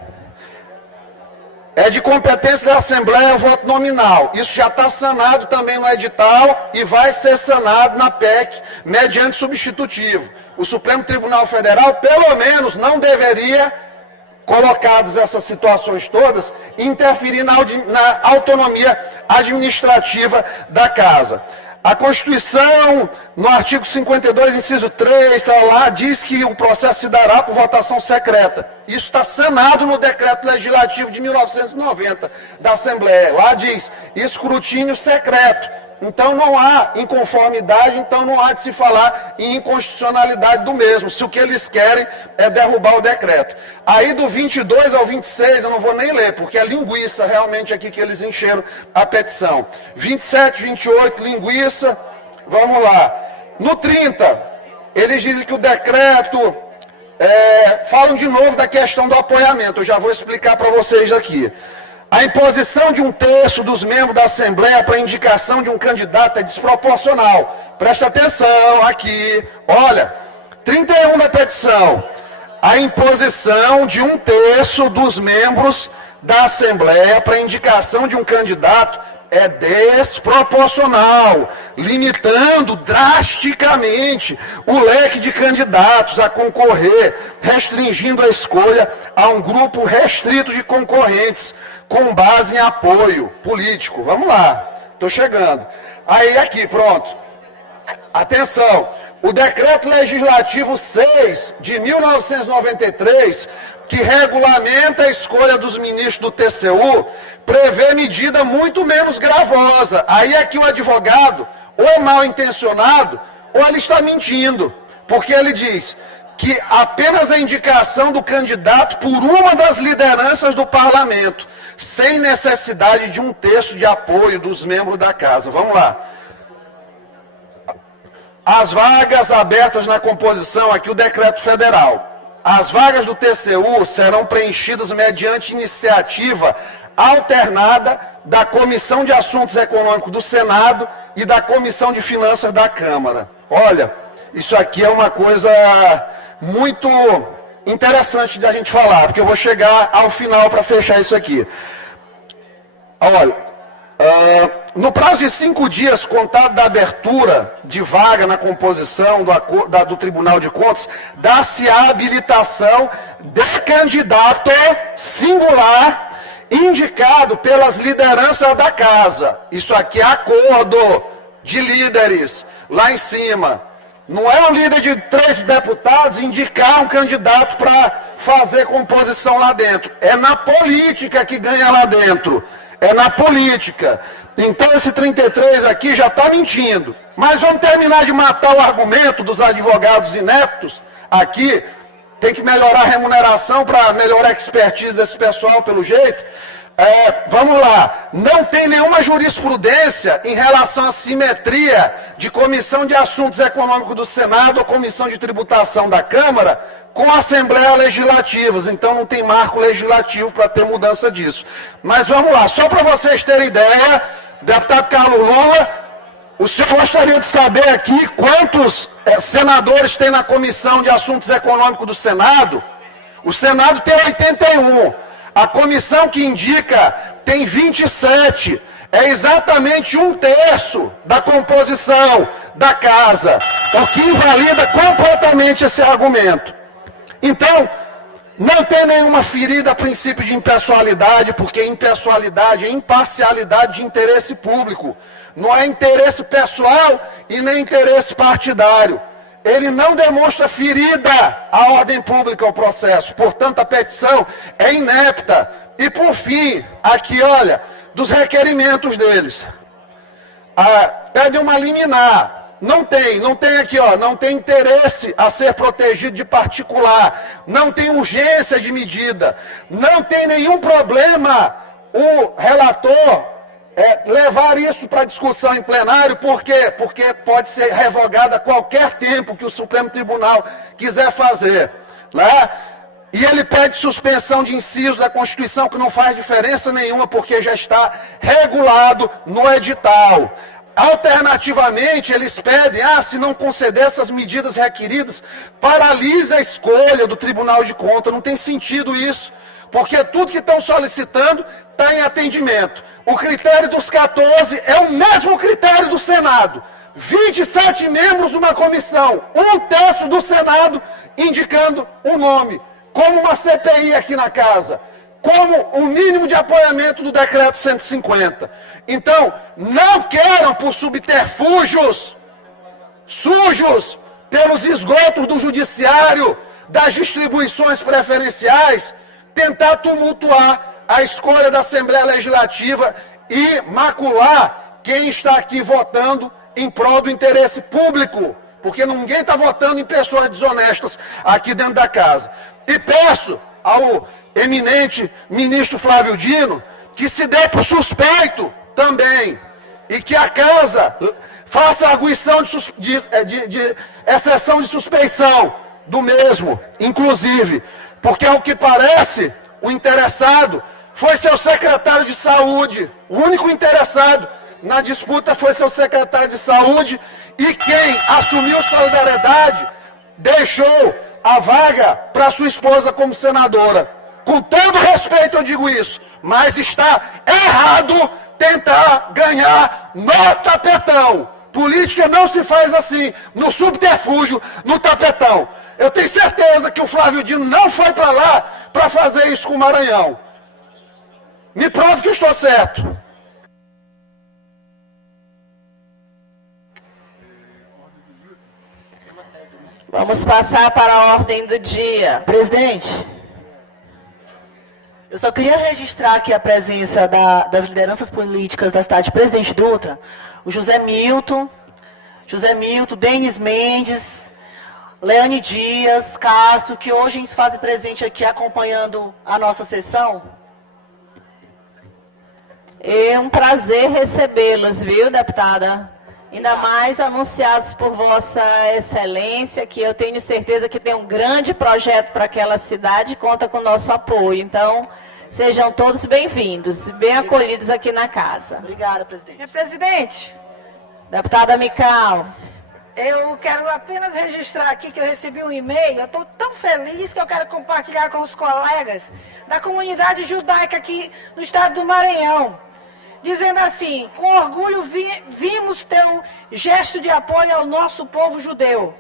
é de competência da Assembleia voto nominal. Isso já está sanado também no edital e vai ser sanado na PEC, mediante substitutivo. O Supremo Tribunal Federal, pelo menos, não deveria, colocadas essas situações todas, interferir na autonomia administrativa da Casa. A Constituição, no artigo 52, inciso 3, lá, diz que o processo se dará por votação secreta. Isso está sanado no decreto legislativo de 1990 da Assembleia. Lá diz, escrutínio secreto. Então não há inconformidade, então não há de se falar em inconstitucionalidade do mesmo, se o que eles querem é derrubar o decreto. Aí do 22 ao 26, eu não vou nem ler, porque é linguiça realmente aqui que eles encheram a petição. 27, 28, linguiça, vamos lá. No 30, eles dizem que o decreto, falam de novo da questão do apoiamento, eu já vou explicar para vocês aqui. A imposição de 1/3 dos membros da Assembleia para indicação de um candidato é desproporcional. Presta atenção aqui. Olha, 31 da petição. A imposição de 1/3 dos membros da Assembleia para indicação de um candidato é desproporcional, limitando drasticamente o leque de candidatos a concorrer, restringindo a escolha a um grupo restrito de concorrentes, com base em apoio político. Vamos lá, estou chegando. Aí aqui, pronto. Atenção, o Decreto Legislativo 6 de 1993, que regulamenta a escolha dos ministros do TCU, prevê medida muito menos gravosa. Aí é que o advogado, ou é mal intencionado, ou ele está mentindo. Porque ele diz que apenas a indicação do candidato por uma das lideranças do parlamento, sem necessidade de 1/3 de apoio dos membros da casa. Vamos lá. As vagas abertas na composição, aqui o decreto federal. As vagas do TCU serão preenchidas mediante iniciativa alternada da Comissão de Assuntos Econômicos do Senado e da Comissão de Finanças da Câmara. Olha, isso aqui é uma coisa muito interessante de a gente falar, porque eu vou chegar ao final para fechar isso aqui. Olha, no prazo de 5 dias, contado da abertura de vaga na composição do Tribunal de Contas, dá-se a habilitação de candidato singular indicado pelas lideranças da casa. Isso aqui é acordo de líderes lá em cima. Não é um líder de 3 deputados indicar um candidato para fazer composição lá dentro. É na política que ganha lá dentro. É na política. Então esse 33 aqui já está mentindo. Mas vamos terminar de matar o argumento dos advogados ineptos. Aqui tem que melhorar a remuneração para melhorar a expertise desse pessoal, pelo jeito. Vamos lá, não tem nenhuma jurisprudência em relação à simetria de Comissão de Assuntos Econômicos do Senado ou Comissão de Tributação da Câmara com Assembleia Legislativas, então não tem marco legislativo para ter mudança disso. Mas vamos lá, só para vocês terem ideia, deputado Carlos Lula, O senhor gostaria de saber aqui quantos senadores tem na Comissão de Assuntos Econômicos do Senado? O Senado tem 81. A comissão que indica tem 27. É exatamente 1/3 da composição da casa, o que invalida completamente esse argumento. Então, não tem nenhuma ferida a princípio de impessoalidade, porque impessoalidade é imparcialidade de interesse público. Não é interesse pessoal e nem interesse partidário. Ele não demonstra ferida à ordem pública ao processo. Portanto, a petição é inepta. E, por fim, aqui, olha, dos requerimentos deles. Pede uma liminar. Não tem aqui, ó, não tem interesse a ser protegido de particular, não tem urgência de medida, não tem nenhum problema o relator levar isso para discussão em plenário, por quê? Porque pode ser revogada a qualquer tempo que o Supremo Tribunal quiser fazer, né? E ele pede suspensão de incisos da Constituição, que não faz diferença nenhuma, porque já está regulado no edital. Alternativamente, eles pedem, se não conceder essas medidas requeridas, paralisa a escolha do Tribunal de Contas. Não tem sentido isso, porque tudo que estão solicitando está em atendimento. O critério dos 14 é o mesmo critério do Senado. 27 membros de uma comissão, 1/3 do Senado indicando um nome, como uma CPI aqui na casa, como o mínimo de apoiamento do decreto 150. Então, não queiram por subterfúgios sujos pelos esgotos do judiciário, das distribuições preferenciais, tentar tumultuar a escolha da Assembleia Legislativa e macular quem está aqui votando em prol do interesse público, porque ninguém está votando em pessoas desonestas aqui dentro da casa. E peço ao eminente ministro Flávio Dino que se dê por suspeito também, e que a casa faça a arguição de exceção de suspeição do mesmo, inclusive, porque ao que parece, o interessado foi seu secretário de saúde, o único interessado na disputa foi seu secretário de saúde, e quem assumiu solidariedade deixou a vaga para sua esposa como senadora. Com todo respeito eu digo isso, mas está errado tentar ganhar no tapetão. Política não se faz assim, no subterfúgio, no tapetão. Eu tenho certeza que o Flávio Dino não foi para lá para fazer isso com o Maranhão. Me prove que eu estou certo. Vamos passar para a ordem do dia. Presidente, eu só queria registrar aqui a presença das lideranças políticas da cidade de Presidente Dutra, o José Milton, Denis Mendes, Leane Dias, Cássio, que hoje nos fazem presente aqui acompanhando a nossa sessão. É um prazer recebê-los, viu, deputada? Ainda mais anunciados por Vossa Excelência, que eu tenho certeza que tem um grande projeto para aquela cidade e conta com o nosso apoio. Então, sejam todos bem-vindos, bem acolhidos aqui na casa. Obrigada, presidente. Minha presidente. Deputada Mical. Eu quero apenas registrar aqui que eu recebi um e-mail. Eu estou tão feliz que eu quero compartilhar com os colegas da comunidade judaica aqui no estado do Maranhão. Dizendo assim, com orgulho vimos teu gesto de apoio ao nosso povo judeu.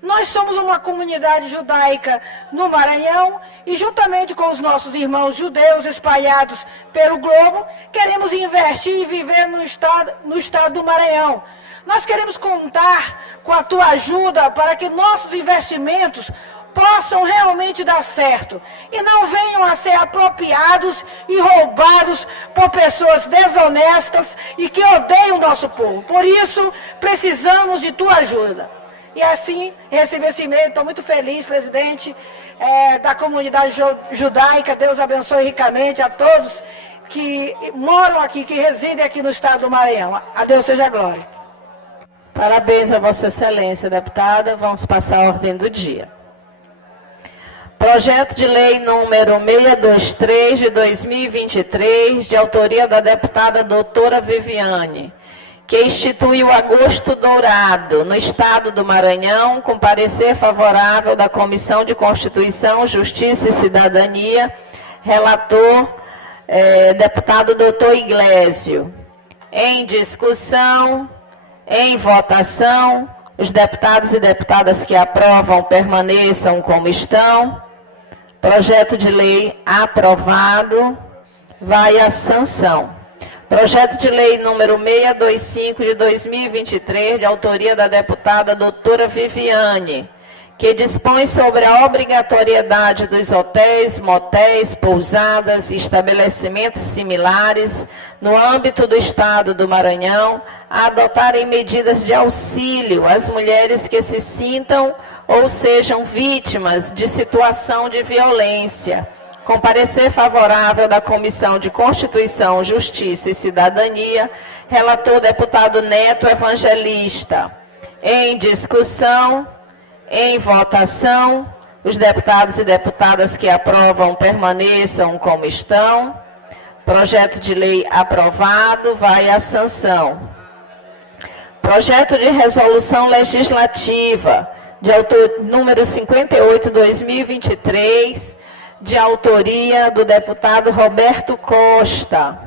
Nós somos uma comunidade judaica no Maranhão e juntamente com os nossos irmãos judeus espalhados pelo globo, queremos investir e viver no estado do Maranhão. Nós queremos contar com a tua ajuda para que nossos investimentos possam realmente dar certo e não venham a ser apropriados e roubados por pessoas desonestas e que odeiam o nosso povo. Por isso, precisamos de tua ajuda. E assim, recebi esse e-mail, estou muito feliz, presidente, da comunidade judaica. Deus abençoe ricamente a todos que moram aqui, que residem aqui no estado do Maranhão. A Deus seja a glória. Parabéns a Vossa Excelência, deputada. Vamos passar a ordem do dia. Projeto de lei número 623 de 2023, de autoria da deputada doutora Viviane, que instituiu agosto dourado no estado do Maranhão, com parecer favorável da Comissão de Constituição, Justiça e Cidadania, relator, deputado doutor Iglesio. Em discussão, em votação, os deputados e deputadas que aprovam permaneçam como estão. Projeto de lei aprovado, vai à sanção. Projeto de lei número 625 de 2023, de autoria da deputada doutora Viviane, que dispõe sobre a obrigatoriedade dos hotéis, motéis, pousadas e estabelecimentos similares no âmbito do Estado do Maranhão a adotarem medidas de auxílio às mulheres que se sintam ou sejam vítimas de situação de violência, com parecer favorável da Comissão de Constituição, Justiça e Cidadania, relator deputado Neto Evangelista. Em discussão, em votação, os deputados e deputadas que aprovam permaneçam como estão. Projeto de lei aprovado, vai à sanção. Projeto de resolução legislativa, de autor número 58/2023, de autoria do deputado Roberto Costa.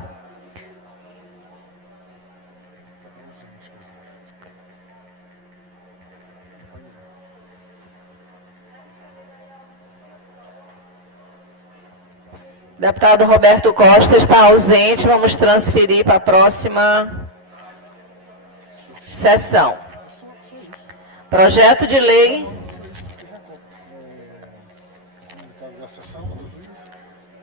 Deputado Roberto Costa está ausente, vamos transferir para a próxima sessão. Projeto de lei.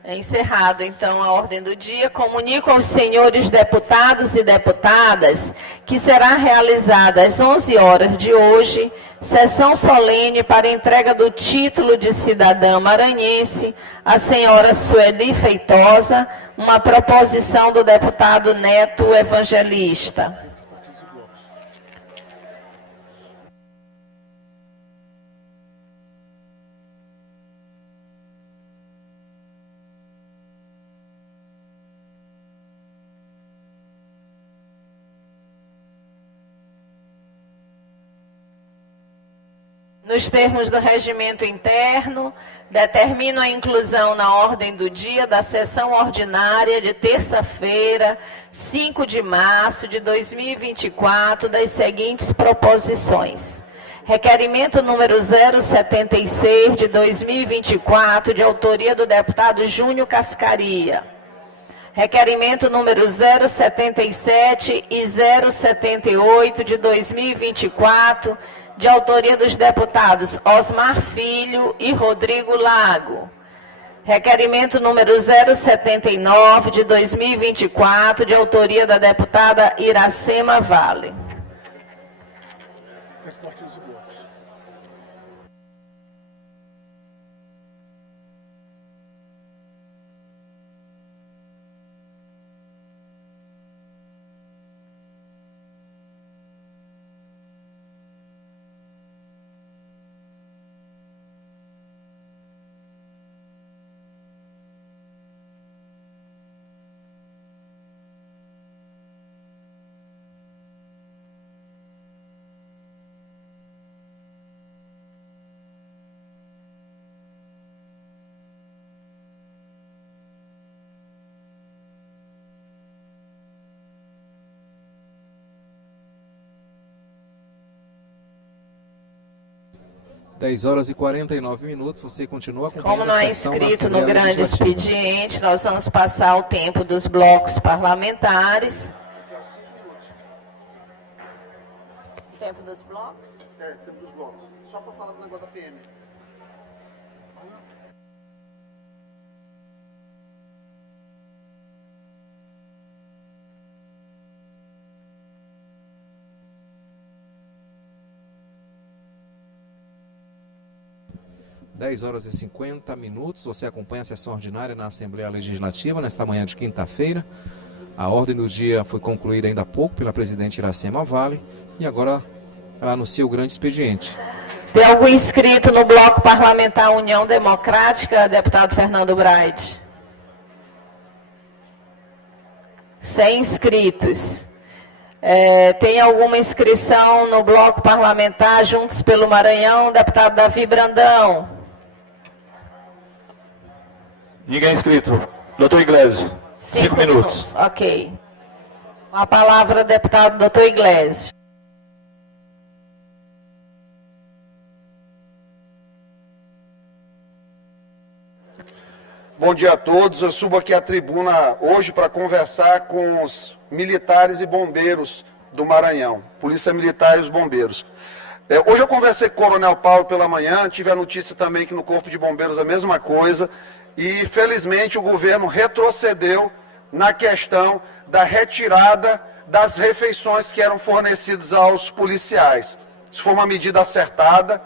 É encerrado, então, a ordem do dia. Comunico aos senhores deputados e deputadas que será realizada às 11 horas de hoje, sessão solene para entrega do título de cidadã maranhense à senhora Sueli Feitosa, uma proposição do deputado Neto Evangelista. Nos termos do regimento interno, determino a inclusão na ordem do dia da sessão ordinária de terça-feira, 5 de março de 2024, das seguintes proposições. Requerimento número 076 de 2024, de autoria do deputado Júnior Cascaria. Requerimento número 077 e 078 de 2024, de autoria dos deputados Osmar Filho e Rodrigo Lago. Requerimento número 079 de 2024, de autoria da deputada Iracema Vale. Dez horas e 49 minutos, você continua acompanhando. Como não é inscrito no grande expediente, nós vamos passar o tempo dos blocos parlamentares. Tempo dos blocos? É, tempo dos blocos. Só para falar do negócio da PM. Dez horas e 50 minutos, você acompanha a sessão ordinária na Assembleia Legislativa, nesta manhã de quinta-feira. A ordem do dia foi concluída ainda há pouco pela presidente Iracema Vale e agora ela anuncia o grande expediente. Tem algum inscrito no bloco parlamentar União Democrática, deputado Fernando Braide? Sem inscritos. Tem alguma inscrição no bloco parlamentar Juntos pelo Maranhão? Deputado Davi Brandão. Ninguém inscrito. Doutor Iglesias, 5 minutos. Ok. Com a palavra, deputado doutor Iglesias. Bom dia a todos. Eu subo aqui à tribuna hoje para conversar com os militares e bombeiros do Maranhão, Polícia Militar e os bombeiros. Hoje eu conversei com o Coronel Paulo pela manhã, tive a notícia também que no Corpo de Bombeiros a mesma coisa, e felizmente o governo retrocedeu na questão da retirada das refeições que eram fornecidas aos policiais. Isso foi uma medida acertada,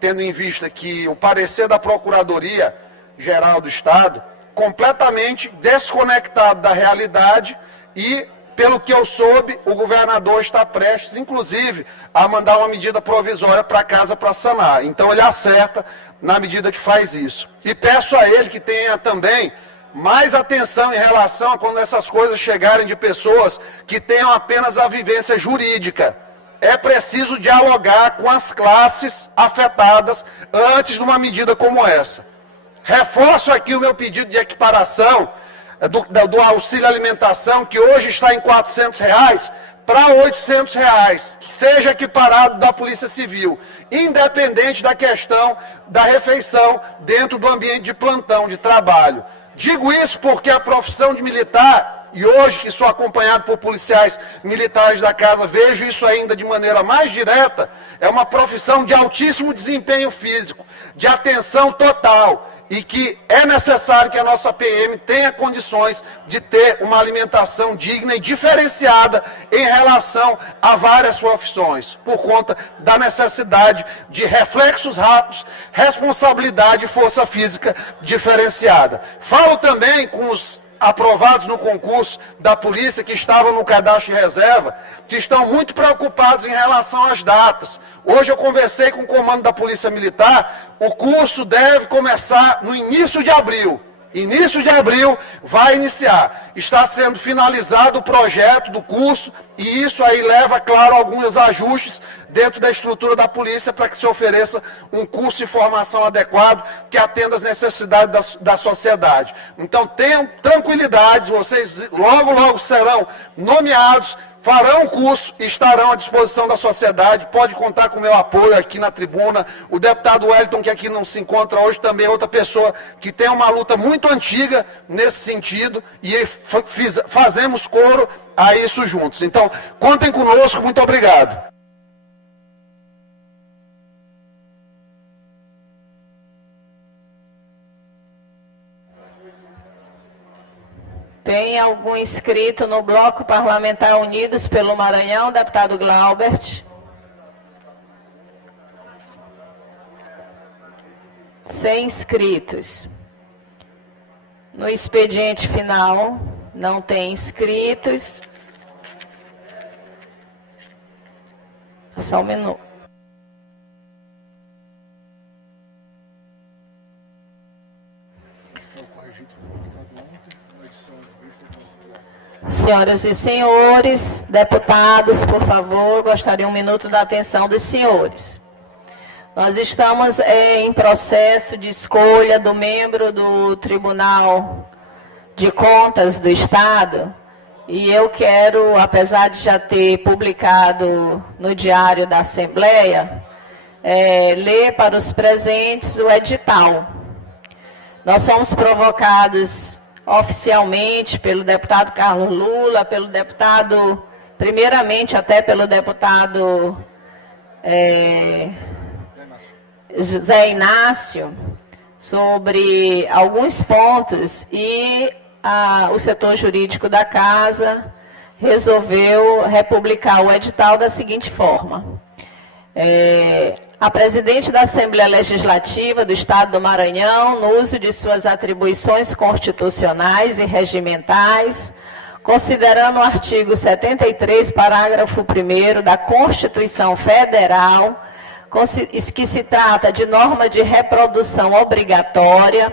tendo em vista que o parecer da Procuradoria-Geral do Estado, completamente desconectado da realidade e, pelo que eu soube, o governador está prestes, inclusive, a mandar uma medida provisória para casa para sanar. Então ele acerta na medida que faz isso. E peço a ele que tenha também mais atenção em relação a quando essas coisas chegarem de pessoas que tenham apenas a vivência jurídica. É preciso dialogar com as classes afetadas antes de uma medida como essa. Reforço aqui o meu pedido de equiparação do auxílio alimentação, que hoje está em R$ 400, para R$ 800, que seja equiparado da Polícia Civil, independente da questão da refeição dentro do ambiente de plantão, de trabalho. Digo isso porque a profissão de militar, e hoje que sou acompanhado por policiais militares da casa, vejo isso ainda de maneira mais direta, é uma profissão de altíssimo desempenho físico, de atenção total, e que é necessário que a nossa PM tenha condições de ter uma alimentação digna e diferenciada em relação a várias profissões, por conta da necessidade de reflexos rápidos, responsabilidade e força física diferenciada. Falo também com os aprovados no concurso da polícia que estavam no cadastro de reserva, que estão muito preocupados em relação às datas. Hoje eu conversei com o comando da Polícia Militar, o curso deve começar no início de abril. Início de abril vai iniciar. Está sendo finalizado o projeto do curso e isso aí leva, claro, alguns ajustes dentro da estrutura da polícia para que se ofereça um curso de formação adequado que atenda às necessidades da sociedade. Então tenham tranquilidade, vocês logo serão nomeados, farão o curso e estarão à disposição da sociedade. Pode contar com o meu apoio aqui na tribuna. O deputado Wellington, que aqui não se encontra hoje, também é outra pessoa que tem uma luta muito antiga nesse sentido e fazemos coro a isso juntos. Então, contem conosco. Muito obrigado. Tem algum inscrito no bloco parlamentar Unidos pelo Maranhão, deputado Glaubert? Sem inscritos. No expediente final, não tem inscritos. Só um minuto. Senhoras e senhores, deputados, por favor, gostaria um minuto da atenção dos senhores. Nós estamos em processo de escolha do membro do Tribunal de Contas do Estado e eu quero, apesar de já ter publicado no Diário da Assembleia, ler para os presentes o edital. Nós somos provocados oficialmente pelo deputado Carlos Lula, pelo deputado, primeiramente até pelo deputado José Inácio, sobre alguns pontos e o setor jurídico da casa resolveu republicar o edital da seguinte forma. A presidente da Assembleia Legislativa do Estado do Maranhão, no uso de suas atribuições constitucionais e regimentais, considerando o artigo 73, parágrafo 1º da Constituição Federal, que se trata de norma de reprodução obrigatória,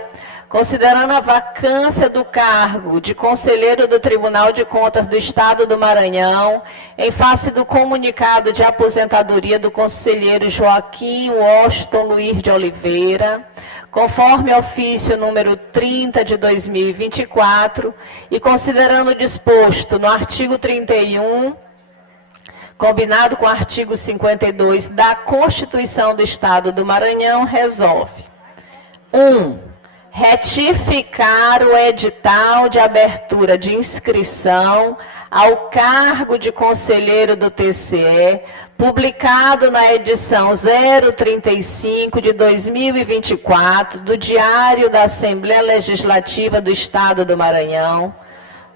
considerando a vacância do cargo de conselheiro do Tribunal de Contas do Estado do Maranhão, em face do comunicado de aposentadoria do conselheiro Joaquim Washington Luiz de Oliveira, conforme ofício número 30 de 2024, e considerando o disposto no artigo 31, combinado com o artigo 52 da Constituição do Estado do Maranhão, resolve: 1. Retificar o edital de abertura de inscrição ao cargo de conselheiro do TCE, publicado na edição 035 de 2024 do Diário da Assembleia Legislativa do Estado do Maranhão.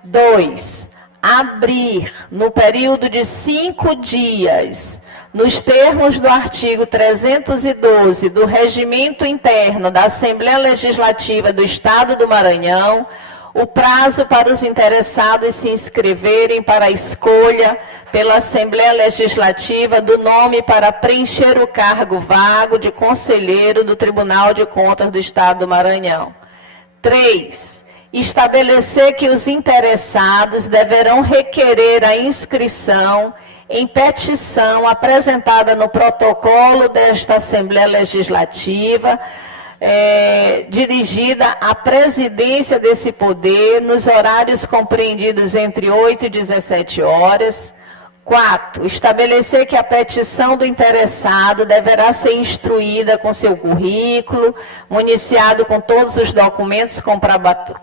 2. Abrir, no período de 5 dias, nos termos do artigo 312 do Regimento Interno da Assembleia Legislativa do Estado do Maranhão, o prazo para os interessados se inscreverem para a escolha pela Assembleia Legislativa do nome para preencher o cargo vago de conselheiro do Tribunal de Contas do Estado do Maranhão. 3. Estabelecer que os interessados deverão requerer a inscrição em petição apresentada no protocolo desta Assembleia Legislativa, dirigida à presidência desse poder, nos horários compreendidos entre 8 e 17 horas. 4. Estabelecer que a petição do interessado deverá ser instruída com seu currículo, municiado com todos os documentos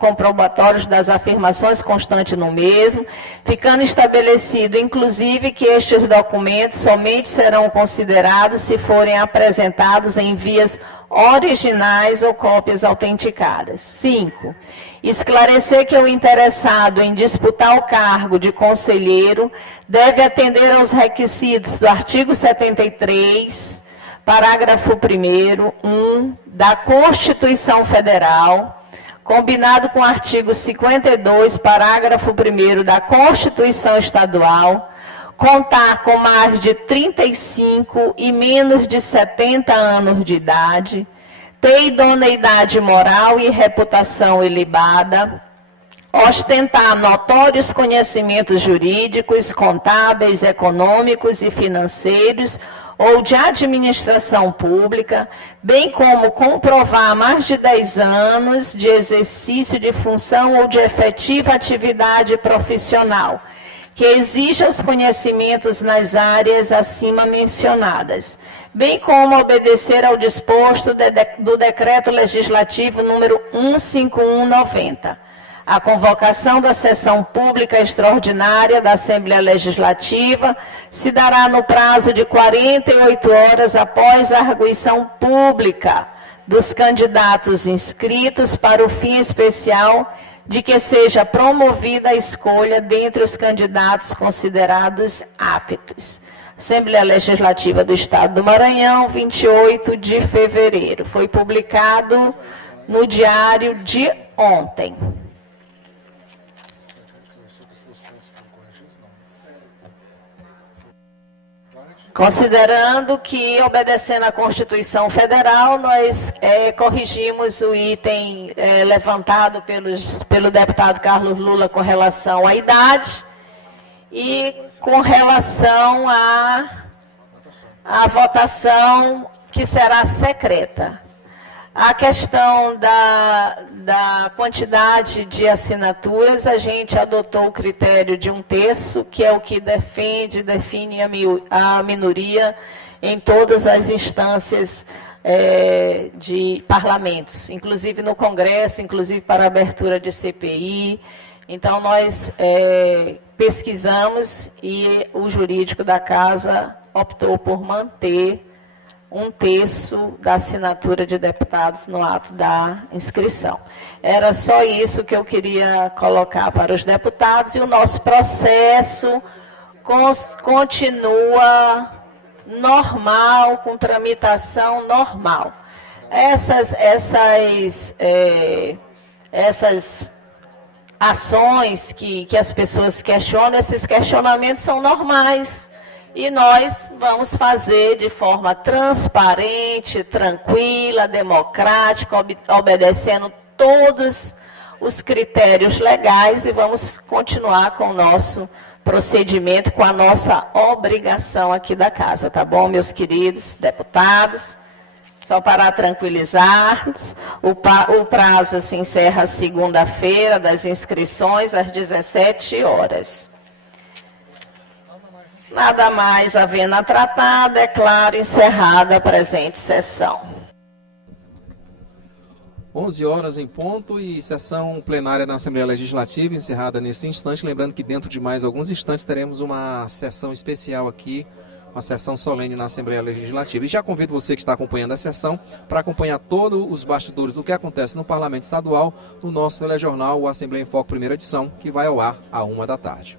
comprobatórios das afirmações constantes no mesmo, ficando estabelecido, inclusive, que estes documentos somente serão considerados se forem apresentados em vias originais ou cópias autenticadas. 5. Esclarecer que o interessado em disputar o cargo de conselheiro deve atender aos requisitos do artigo 73, parágrafo 1º, 1, da Constituição Federal, combinado com o artigo 52, parágrafo 1º da Constituição Estadual, contar com mais de 35 e menos de 70 anos de idade, ter idoneidade moral e reputação ilibada, ostentar notórios conhecimentos jurídicos, contábeis, econômicos e financeiros ou de administração pública, bem como comprovar mais de 10 anos de exercício de função ou de efetiva atividade profissional, que exija os conhecimentos nas áreas acima mencionadas, bem como obedecer ao disposto do Decreto Legislativo número 151/90. A convocação da sessão pública extraordinária da Assembleia Legislativa se dará no prazo de 48 horas após a arguição pública dos candidatos inscritos para o fim especial de que seja promovida a escolha dentre os candidatos considerados aptos. Assembleia Legislativa do Estado do Maranhão, 28 de fevereiro. Foi publicado no diário de ontem. Considerando que, obedecendo à Constituição Federal, nós corrigimos o item levantado pelo deputado Carlos Lula com relação à idade e com relação à votação que será secreta. A questão da quantidade de assinaturas, a gente adotou o critério de 1/3, que é o que define a minoria em todas as instâncias de parlamentos, inclusive no Congresso, inclusive para a abertura de CPI. Então, nós pesquisamos e o jurídico da Casa optou por manter 1/3 da assinatura de deputados no ato da inscrição. Era só isso que eu queria colocar para os deputados, e o nosso processo continua normal, com tramitação normal. Essas ações que as pessoas questionam, esses questionamentos são normais. E nós vamos fazer de forma transparente, tranquila, democrática, obedecendo todos os critérios legais e vamos continuar com o nosso procedimento, com a nossa obrigação aqui da casa, tá bom, meus queridos deputados? Só para tranquilizar, o prazo se encerra segunda-feira das inscrições às 17 horas. Nada mais havendo a tratar, declaro encerrada a presente sessão. 11 horas em ponto e sessão plenária na Assembleia Legislativa encerrada nesse instante. Lembrando que dentro de mais alguns instantes teremos uma sessão especial aqui, uma sessão solene na Assembleia Legislativa. E já convido você que está acompanhando a sessão para acompanhar todos os bastidores do que acontece no Parlamento Estadual no nosso telejornal, o Assembleia em Foco, primeira edição, que vai ao ar à 1h da tarde.